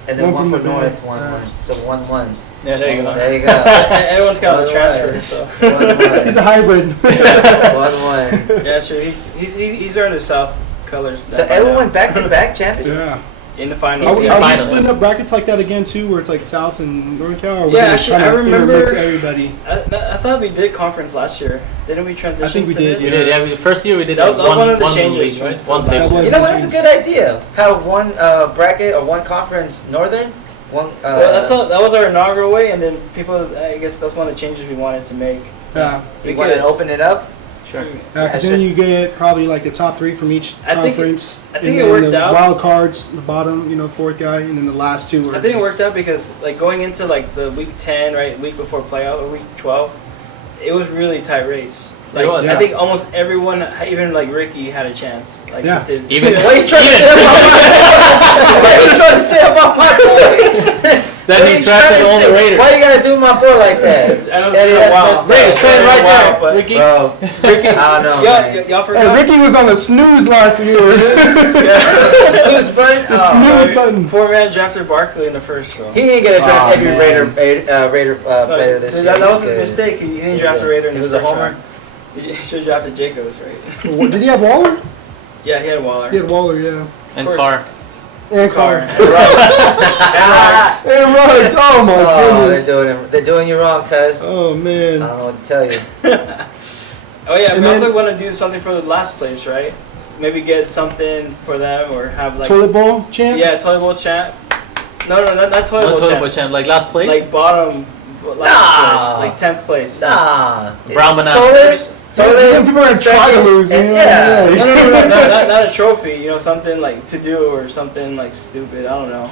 and then one from for the north north. 1-1. So 1-1. Yeah, there you go. There you go. Everyone's got a transfer, so. 1-1. He's a hybrid. 1-1. Yeah, sure. He's earned his South colors. So everyone went back-to-back champion. Yeah. In the final. Are we final. splitting up brackets like that again too, where it's like South and North Cal? Or Yeah, actually, I remember. Mix everybody. I thought we did conference last year. Didn't we transition? I think we to did. this? We did. Yeah, the first year we did That was one of the one changes, league, right? One That table. was- You know what? That's a good idea. Have one bracket or one conference northern. One. Well, that was our inaugural way, and then people. I guess that's one of the changes we wanted to make. Yeah. You want to open it up? Sure. Yeah, because then you get probably like the top 3 from each conference. I think and it then worked the out. Wild cards, the bottom, fourth guy, and then the last 2 are I think it just- worked out because like going into like the week 10, right, week before playoff or week 12, it was really tight race. Like, It was. I think almost everyone, even like Ricky, had a chance. Like, Yeah. Even What are you trying to say about my boy? What are you trying to say about my boy? Then What he are you drafted trying to all the say? Raiders. Why you gotta do my boy like that? Eddie, that's messed up. Raiders fan right there, But Ricky. Bro, Ricky, I don't know, man. y'all Hey, forgot. Ricky was on the snooze last year. Snooze button? The Oh, snooze button. 4-man drafted Barkley in the first, though. he ain't gonna draft Oh, every man. Raider player this year. That was He's his good. mistake. He didn't draft a Raider in He the was a first homer. round. He should have drafted Jacobs, right? Did he have Waller? Yeah, he had Waller. He had Waller, yeah. And Of course. Carr. And Carr. Carr. And Rice. And Rice. Oh my Oh, goodness. they're doing you wrong, cuz. Oh I man. don't know what to tell you. Oh yeah, And we also then- want to do something for the last place, right? Maybe get something for them or have like Toilet bowl champ? yeah, toilet bowl champ. No, not toilet Not bowl total champ. boy champ, like last place. Like bottom, Nah. last place, like 10th place. Nah. Brown banana. Then people are gonna try to lose. and you know? yeah. No, not a trophy. You know, something like to do or something like stupid. I don't know.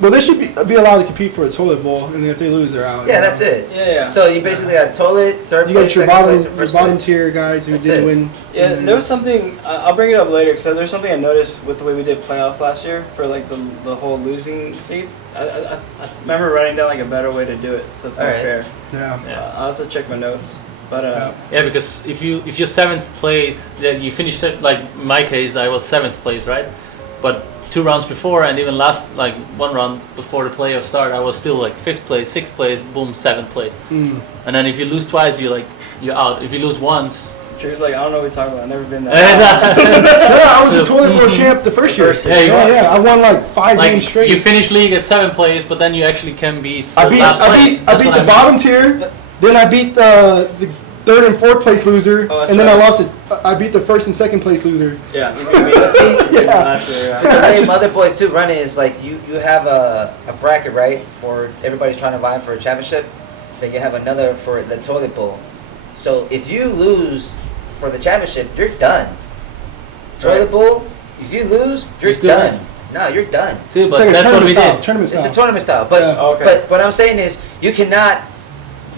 Well, they should be allowed to compete for the toilet bowl, and if they lose, they're out. Yeah, that's it. Yeah. So you basically got toilet, third You place, got your second place, and bottom, your first bottom place. tier guys who That's didn't it. win. Yeah, there was something. I'll bring it up later because there's something I noticed with the way we did playoffs last year for like the whole losing seed. I remember writing down like a better way to do it, so it's more Alright. fair. Yeah. Yeah. I'll have to check my notes, but Yeah, because if you're seventh place, then you finish like in my case, I was seventh place, right? But 2 rounds before, and even last like 1 round before the playoff start, I was still like 5th place, 6th place, boom, 7th place. Mm. And then if you lose twice, you're out. If you lose once, Drew's like, I don't know what you're talking about. I've never been there. Yeah, I was the toilet bowl champ the first year. first year. Yeah, you were. Yeah, I won like 5 games like straight. you finish league at 7th place, but then you actually can be I beat last place. I beat the bottom tier, then I beat the 3rd and 4th place loser, Oh, that's and then right. I lost it. I beat the 1st and 2nd place loser. Yeah, you beat me. See, Yeah. Last year, the yeah. way Mother Boys too run it is like you have a bracket, right, for everybody's trying to vie for a championship. Then you have another for the toilet bowl. So if you lose for the championship, you're done. Toilet Right. bowl, if you lose, you're You're still done. No, you're done. See, It's but like a that's what tournament we style. did. Tournament It's style. a tournament style, but Yeah. Okay. but what I'm saying is you cannot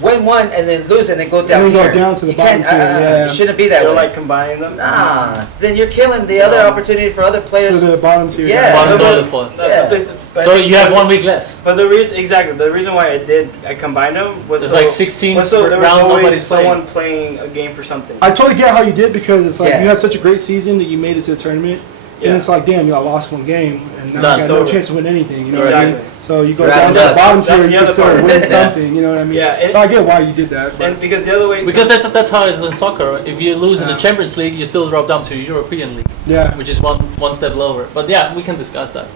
win one and then lose and then go down then go here. down to the You can't- bottom tier, yeah. It shouldn't be that They're way. like combining them. Nah, then you're killing the other opportunity for other For players. the bottom tier. Yeah. Bottom No, toilet but- bowl. Yeah. but So I think you have 1 week less. But the reason why I combined them was It's so, like 16 was so there was round, always nobody's someone playing a game for something. I totally get how you did because it's like Yeah. you had such a great season that you made it to the tournament. Yeah. And it's like, damn, I lost 1 game and now Done. I got It's no over. chance to win anything. You know what I mean? Exactly. So you go You're down out to the of bottom luck. tier That's and the you can other still part. win Yeah. something. You know what I mean? Yeah, and- So I get why you did that. But And because the other way, Because that's how it is in soccer. If you lose in the Yeah. Champions League, you still drop down to European League, yeah. which is one step lower. But yeah, we can discuss that.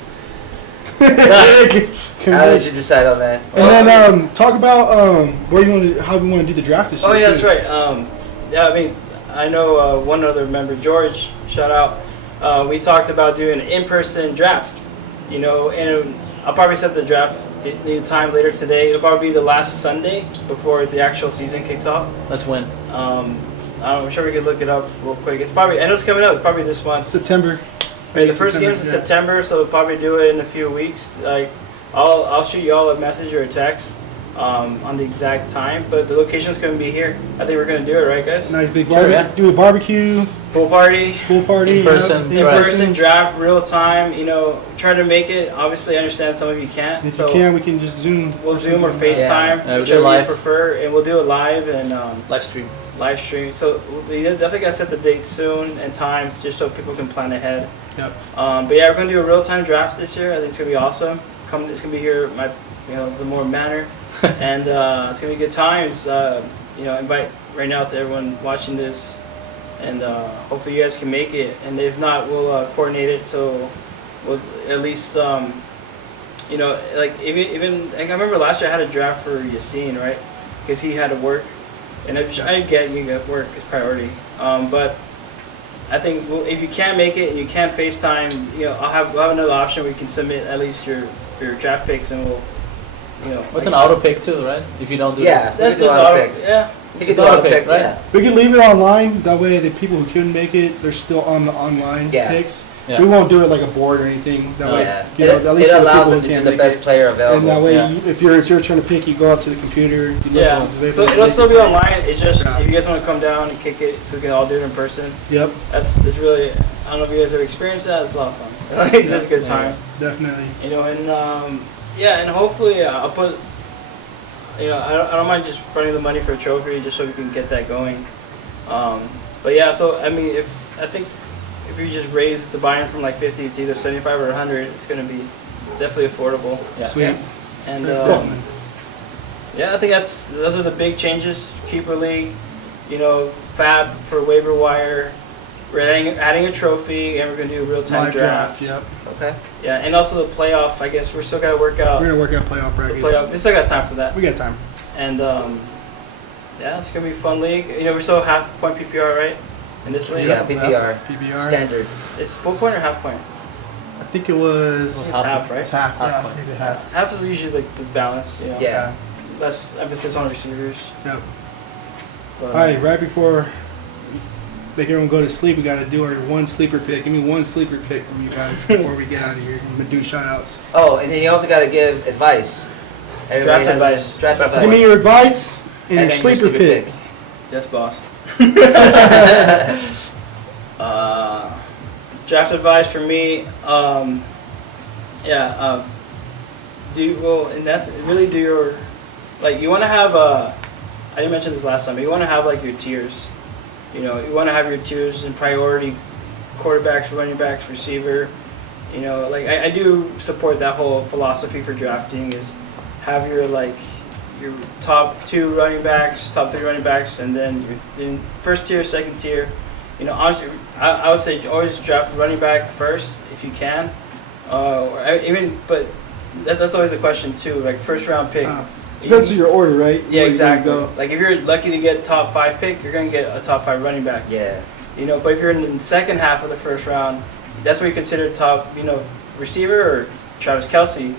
How did you decide on that? And then talk about where you want to, how we want to do the draft this year. oh yeah, that's too. right. Yeah, I mean, I know one other member, George. Shout out. We talked about doing an in-person draft. You know, and I'll probably set the draft time later today. It'll probably be the last Sunday before the actual season kicks off. That's when. I'm sure we could look it up real quick. It's probably, I know it's coming up. It's probably this month. September. Right, the first game's in yeah. September, so we'll probably do it in a few weeks. Like, I'll shoot y'all a message or a text on the exact time, but the location's gonna be here. I think we're gonna do it, right, guys? Nice big Sure, barbecue. yeah. Do a barbecue, Pool party, pool party. In person, yeah, in Right. person draft, real time. You know, try to make it. Obviously, I understand some of you can't, If so you can, we can just Zoom. we'll Zoom or Yeah. FaceTime, Yeah, we'll do whichever you live. prefer, and we'll do it live and Live stream. live stream. So we definitely gotta set the dates soon and times just so people can plan ahead. Yep. But yeah, we're gonna do a real time draft this year. I think it's gonna be awesome. It's gonna be here. It's a more manner, and it's gonna be good times. Invite right now to everyone watching this, and hopefully you guys can make it. And if not, we'll coordinate it so we'll at least like even like I remember last year I had a draft for Yassine, right? Because he had to work, and I get you got work as priority, but. I think if you can't make it and you can't FaceTime, we'll have another option where you can submit at least your draft picks and we'll, What's an auto pick too, right? If you don't do Yeah, that. That's we can just do auto auto pick. yeah. You Just can do auto auto pick, pick, right? yeah. We can leave it online. That way, the people who couldn't make it, they're still on the online Yeah. picks. Yeah. We won't do it like a board or anything. That way, Yeah, at least it for the allows people them who to do can't the make best it. player And available. that way, Yeah. if it's your turn to pick, you go up to the computer. You look Yeah. at what's available, So it'll make still it. be online. It's just Yeah. if you guys want to come down and kick it, so we can all do it in person. Yep, It's really. I don't know if you guys ever experienced that. It's a lot of fun. It's just a good Yeah. time. definitely. And Yeah, and hopefully I'll put. I don't mind just fronting the money for a trophy just so we can get that going. But yeah, so I mean, if you just raise the buy-in from like 50 to either 75 or 100, it's gonna be definitely affordable. Yeah. Sweet. Yeah. And yeah, I think those are the big changes. Keeper league, fab for waiver wire. We're adding a trophy, and we're gonna do a real-time Live draft. Yep. Okay. Yeah, and also the playoff. I guess we're still gotta work out. We're gonna work out playoff the brackets. playoff. We still got time for that. We got time. And yeah, it's gonna be a fun league. We're still half point PPR, right? In this league. Yeah, PPR. PPR. Standard. It's full point or half point? I think it was. It's half, right? It's half. Half Yeah, point. maybe half. Half is usually like the balance. Yeah. Less emphasis on receivers. Yep. But, All right, right before make everyone go to sleep, we got to do our one sleeper pick. Give me one sleeper pick from you guys before we get out of here. I'm gonna do shout outs. Oh, and then you also got to give advice. Everybody Draft has advice. Draft advice. Give me your advice and your then sleeper pick. Yes, boss. Draft advice for me. Do your you want to have I didn't mention this last time, but you want to have like your tiers. You want to have your tiers in priority: quarterbacks, running backs, receiver. I do support that whole philosophy for drafting is have your top 2 running backs, top 3 running backs, and then your first tier, second tier. Honestly, I would say always draft running back first if you can. But that's always a question too. Like first round pick. Depends on your order, right? Yeah, Where exactly. you go. Like if you're lucky to get top 5 pick, you're gonna get a top 5 running back. Yeah. But if you're in the second half of the first round, that's where you consider top, receiver or Travis Kelce,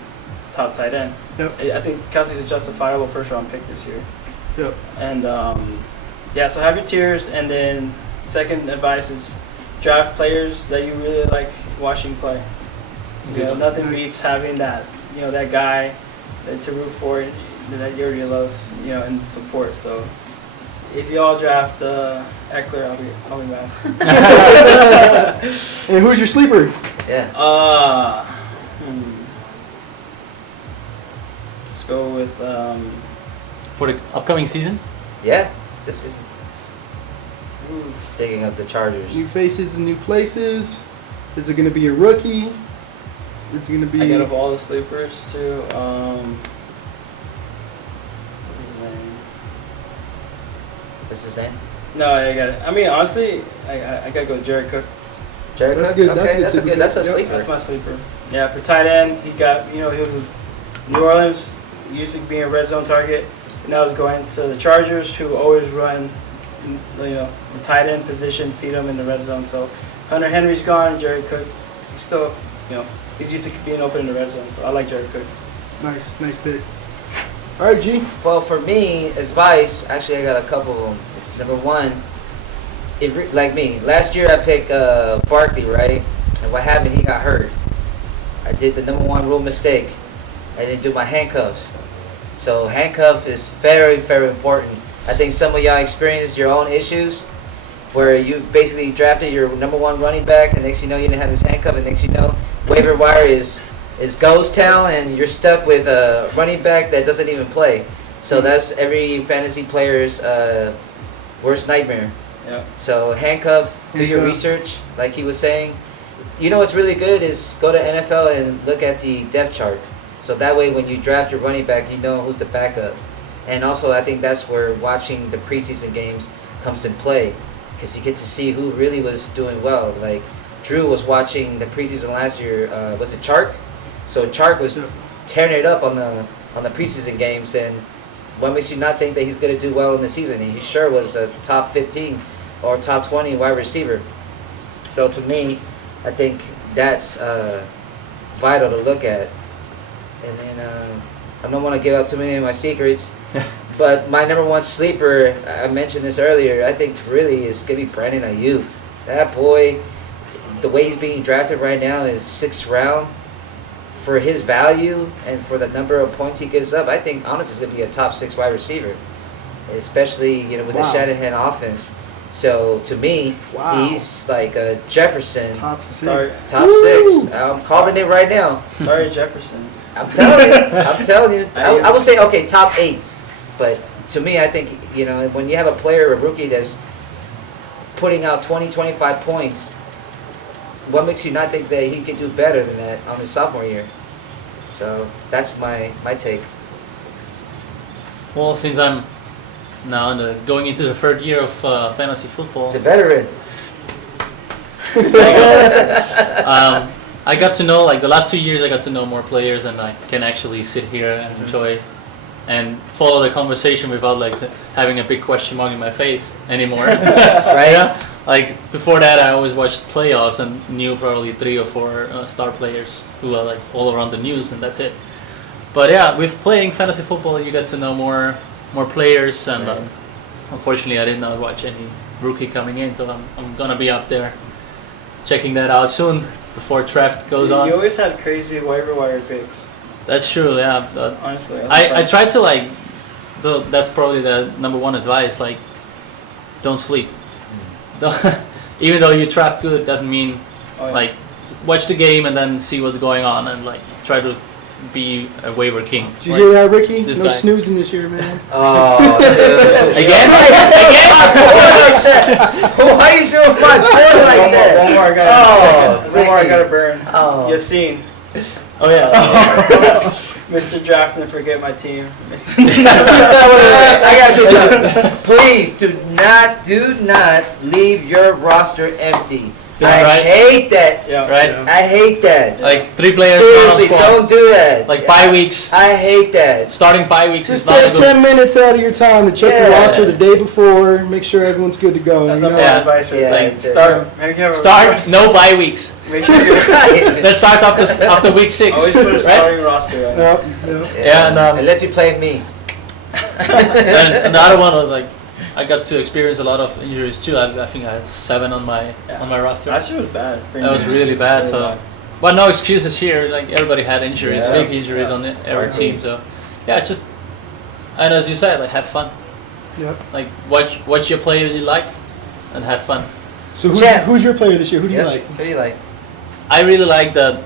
top tight end. Yep. I think Kelsey's a justifiable first round pick this year. Yep. And so have your tiers, and then second advice is draft players that you really like watching play. Nothing Nice. beats having that, that guy to root for that you already love, and support. So if you all draft Eckler, I'll be mad. And who's your sleeper? Yeah. Let's go with For the upcoming season? Yeah. This is sticking up the Chargers. New faces and new places. Is it going to be a rookie? Is it going to be? I got of all the sleepers too. What's his name? What's his name? No, I got it. I mean, honestly, I gotta go with Jared Cook. Jared That's Cook? good. Okay, That's a good That's a sleeper. sleeper. That's my sleeper. Yeah, for tight end, he got, he was with New Orleans, used to being a red zone target, and now he's going to the Chargers, who always run, the tight end position, feed him in the red zone. So Hunter Henry's gone, Jared Cook, he's still, he's used to being open in the red zone. So I like Jared Cook. Nice pick. All right, G. Well, for me, advice, actually, I got a couple of them. Number one, like me, last year I picked Barkley, right? And what happened, he got hurt. I did the number 1 rule mistake. I didn't do my handcuffs. So handcuff is very, very important. I think some of y'all experienced your own issues where you basically drafted your number 1 running back, and next you know you didn't have his handcuff, and next you know waiver wire is ghost town, and you're stuck with a running back that doesn't even play. So that's every fantasy player's worst nightmare. Yeah. So handcuff, do your research, like he was saying. What's really good is go to NFL and look at the depth chart. So that way when you draft your running back, you know who's the backup. And also I think that's where watching the preseason games comes in play, because you get to see who really was doing well. Like Drew was watching the preseason last year, was it Chark? So Chark was tearing it up on the preseason games, and what makes you not think that he's going to do well in the season? He sure was a top 15 or top 20 wide receiver. So to me, I think that's vital to look at. And then I don't want to give out too many of my secrets, but my number 1 sleeper, I mentioned this earlier, I think really is going to be Brandon Ayuk. That boy, the way he's being drafted right now is 6th round. For his value and for the number of points he gives up, I think honestly he's going to be a top 6 wide receiver, especially with the Shanahan offense. So to me, he's like a Jefferson. Top 6. Sorry. Top 6. I'm calling it right now. Sorry, Jefferson. I'm telling you. I'm telling you. I would say okay, top 8, but to me, I think when you have a player, a rookie that's putting out 20, 25 points, what makes you not think that he could do better than that on his sophomore year? So that's my take. Well, since I'm now going into the 3rd year of fantasy football, He's a veteran. I got to know, like the last 2 years, I got to know more players, and I can actually sit here and enjoy and follow the conversation without like having a big question mark in my face anymore. Right? Yeah? Like before that, I always watched playoffs and knew probably 3 or 4 star players who are like all around the news, and that's it. But yeah, with playing fantasy football, you get to know more players, and unfortunately, I did not watch any rookie coming in, so I'm gonna be up there checking that out soon before draft goes on. You always had crazy waiver wire picks. That's true, yeah. But Honestly, I try to like, that's probably the number 1 advice. Like, don't sleep. Even though you draft good, doesn't mean like watch the game and then see what's going on and like try to be a waiver king. Did you hear that, Ricky? this No guy. snoozing this year, man. Oh, dude. Again? Why are you doing my boy like that? One more I gotta burn. Oh. Yassine. Oh yeah. Mr. Draft and forget my team. I gotta say something. Please do not leave your roster empty. Yeah, I right. hate that. Yeah. Right? I hate that. Like 3 players. Seriously, not on squad. don't do that. Like bye weeks. I hate that. Starting bye weeks Just is not a take good. 10 minutes out of your time to check the Yeah. roster the day before, make sure everyone's good to go. That's you not know? my Yeah. advice. Yeah, Like, yeah. start. Maybe have a Start no bye weeks. Make sure you That starts after week 6. always put a Right? starting roster. Right? Yep, yep. Yeah, and, unless you play me. And another one was like, I got to experience a lot of injuries too. I think I had 7 on my roster. Last year was bad. That was really bad. So, but no excuses here. Like everybody had injuries, Yeah. big injuries on every team. So, yeah, just and as you said, like have fun. Yep. Like watch your player you like, and have fun. So Champ. who's your player this year? Who do you Yep. like? Who do you like? I really like the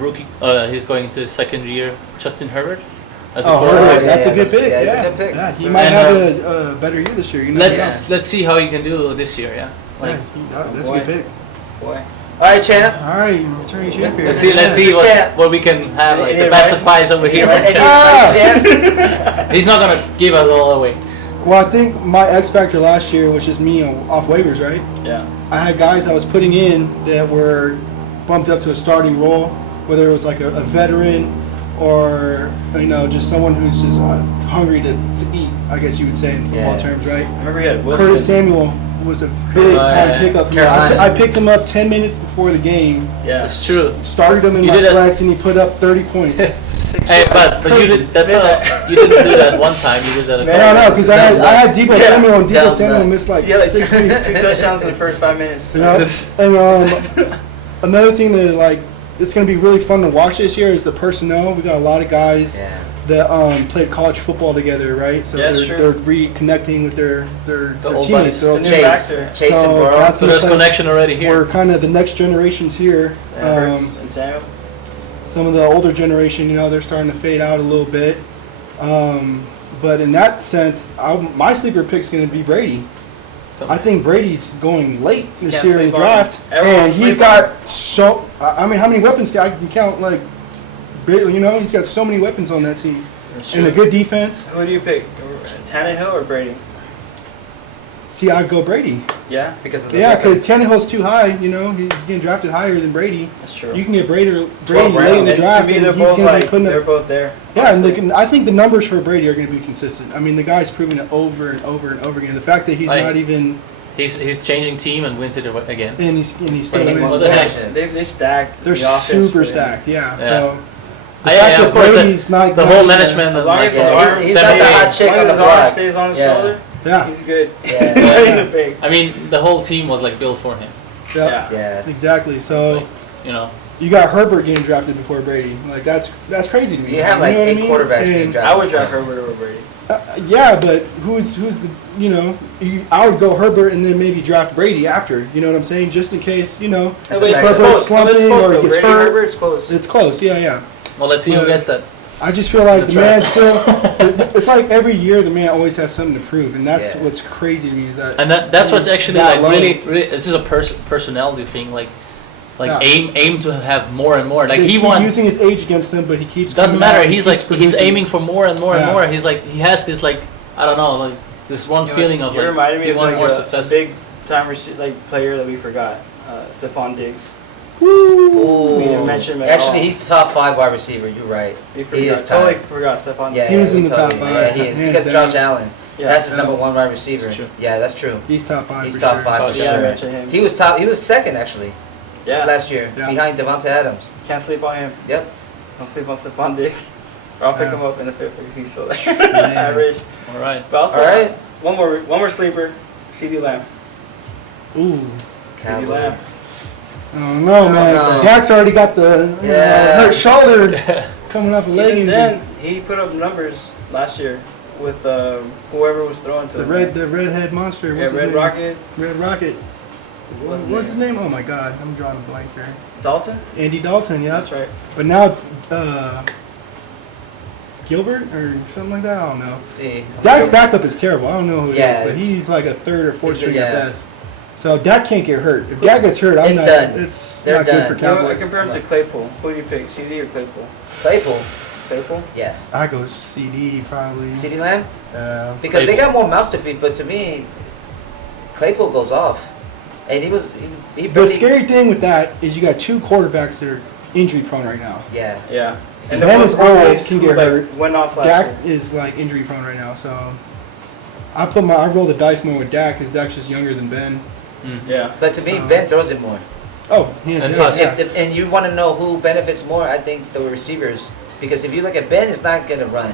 rookie. He's going to his 2nd year, Justin Herbert. As a quarterback. Herbert, that's a good pick. Yeah, it's yeah. a good pick. Yeah, he So- might And, have a better year this year. You know? Let's see how he can do this year. Yeah. Like That's a good pick. Boy. All right, champ. All right, returning champion. let's see Mr. Champ. what we can have. Like Any the best advice? advice over here. Any from Champ. advice, champ? He's not gonna give us all away. Well, I think my X factor last year was just me off waivers, right? Yeah. I had guys I was putting in that were bumped up to a starting role, whether it was like a veteran or just someone who's just hungry to eat. I guess you would say in football Yeah. terms, right? I remember you had Wilson. Curtis Samuel was a big time yeah. pickup. for me. Carolina. I picked him up 10 minutes before the game. Yeah. It's true. Started him in You my did it. flex, and he put up 30 points. Hey, but you did. That's not. You didn't do that one time. You did that. No, because I had Debo Yeah. Samuel, and Debo Dumb Samuel luck. missed like Yeah, like 6 two weeks. touchdowns in the first 5 minutes. Yep. And another thing that it's going to be really fun to watch this year is the personnel. We got a lot of guys Yeah. that played college football together, right? So Yeah, that's they're true. reconnecting with their old teammates. buddies. So It's a new Chase, factor. Chase and So Burrow. that's So there's Like, connection already here. we're kind of the next generations here. Yeah, Hurts and Samuel. Some of the older generation, they're starting to fade out a little bit. But in that sense, my sleeper pick's going to be Brady. I think Brady's going late this Can't year in the sleep on him. draft, Everyone's and he's sleeping. got so. I mean, how many weapons? I can count he's got so many weapons on that team, That's and a true. good defense. Who do you pick? Tannehill or Brady? See, I'd go Brady. Yeah, Because of the Yeah, because weapons. Tannehill's too high. He's getting drafted higher than Brady. that's true. You can get Brady late in the And draft, to me, and they're he's both going to be like putting they're up. both there. Yeah, and honestly. I think the numbers for Brady are going to be consistent. I mean, the guy's proven it over and over and over again. The fact that he's Like, not even He's changing team and wins it again. and he's still But he wins. wants the heck? action. They stacked. They're the offense super for him. stacked. Yeah. Yeah. So the Yeah, fact of that course, Brady's not The not whole even- management As and long like as Yeah, his he's- arm, he's that not the big, hot as chick long on as the his arm block. stays on his Yeah. shoulder, Yeah. he's good. Yeah. Big. I mean, the whole team was like built for him. Yeah. Yeah. Exactly. So Like, you know, you got Herbert getting drafted before Brady. Like that's crazy to me. You have like know what 8 I mean? quarterbacks being And, drafted. I would draft Herbert over Brady. Yeah, but who's the I would go Herbert and then maybe draft Brady after. You know what I'm saying? Just in case That's But a it's fact. close. slumping It's close or though. gets Brady hurt. Herbert, it's close. It's close. Yeah. Well, let's see who But gets that. I just feel like That's the man right. still. It's like every year the man always has something to prove, and that's Yeah. what's crazy to me is that. And that's what's he's actually that like low. really. This is a personality thing. Like Yeah. aim to have more and more. Like They he keep won. using his age against him, but he keeps. Doesn't coming out, matter. he He's keeps he's producing. aiming for more and more and Yeah. more. He's like he has this like I don't know like this one feeling of you reminded me he of wanted like more a success. big time player that we forgot, Stephon Diggs. Ooh. We didn't mention him at Actually, all. he's top 5 wide receiver. You're right. We He is totally tied. forgot Stephon. Yeah, He was we in the totally- top 5. Yeah, he is Hands because down. Josh Allen. Yeah. That's his Yeah. number 1 wide receiver. That's true. Yeah, that's true. He's top 5. He's for top sure. 5 for You gotta sure. mention him. He was top. He was second actually Yeah. last year, Yeah. behind Devontae Adams. Can't sleep on him. Yep. Don't sleep on Stephon Diggs. Or I'll pick Yeah. him up in the fifth if he's still there. Man. Average. All right. But also, All right. one more sleeper, CD Lamb. Ooh. CD Lamb. I don't know, man. know. Dak's already got the Yeah. hurt shoulder coming off a leg Even injury. then, he put up numbers last year with whoever was throwing to The him. redhead monster. Yeah, What's his Red name? Rocket. Red Rocket. What's his name? Oh my God, I'm drawing a blank here. Dalton? Andy Dalton, yeah. That's right. But now it's Gilbert or something like that. I don't know. See. Dak's backup is terrible. I don't know who it Yeah, is, but it's- he's like a third or fourth He's a- string yeah. at best. So Dak can't get hurt. If Dak gets hurt, I'm It's not. done. It's They're not done. good for You know, I Cowboys. compare him to Claypool. Who do you pick, CD or Claypool? Claypool. Claypool? Yeah. I go CD probably. CeeDee Lamb. Because they Claypool. got more mouths to feed, but to me, Claypool goes off, and he The barely- scary thing with that is you got two quarterbacks that are injury prone right now. Yeah. Yeah. And the Ben one is who old, plays can who, get like, hurt. Went off last Dak year. is like injury prone right now, so I roll the dice more with Dak because Dak's just younger than Ben. Yeah. But to me, So- Ben throws it more. Oh, hands And down. fast. Yeah. And you want to know who benefits more? I think the receivers, because if you look at Ben, it's not gonna run.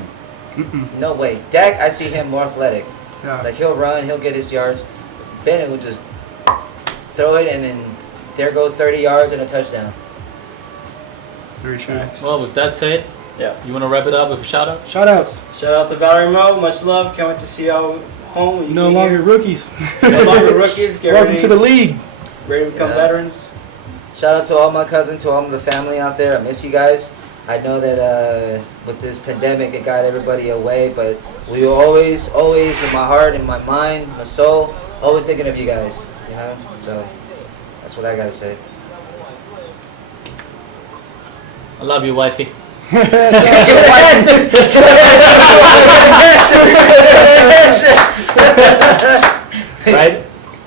Mm-mm. No way. Dak, I see him more athletic. Yeah. Like he'll run, he'll get his yards. Ben will just throw it, and then there goes 30 yards and a touchdown. Very true. Well, with that said, Yeah. you want to wrap it up with a shout out? Shout outs. Shout out to Valerie Mo. Much love. Can't wait to see y'all home. when you No get longer here. rookies. No longer rookies. Get Welcome ready, to the league. ready to become Yeah. veterans. Shout out to all my cousins, to all the family out there. I miss you guys. I know that with this pandemic, it got everybody away, but we were always in my heart, in my mind, my soul, always thinking of you guys. You know, so that's what I gotta say. I love you, wifey. Good answer. Right?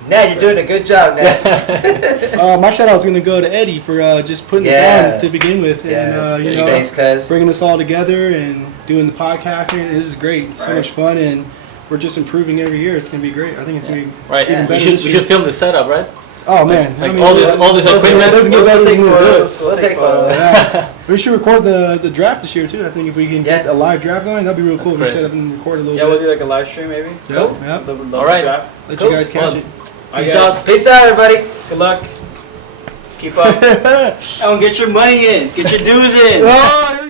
Ned, you're doing a good job, Ned. My shout out is going to go to Eddie for just putting Yeah. us on to begin with. And, you know, Thanks, cuz. bringing us all together and doing the podcast. This is great. It's so Right. much fun, and we're just improving every year. It's going to be great. I think it's going to be Right. even Yeah. better We this should year. film the setup, right? Oh, man. Like all this equipment. It doesn't get better than this. We'll take photos. Yeah. We should record the draft this year, too. I think if we can get Yeah. a live draft going, that'd be real That's cool. We crazy. set up and record a little Yeah, we'll bit. do like a live stream maybe. Yeah, yeah. All right. Let Cool. you guys catch Well, it. Peace guys. out. Peace out, everybody. Good luck. Keep up. And get your money in. Get your dues in. Oh,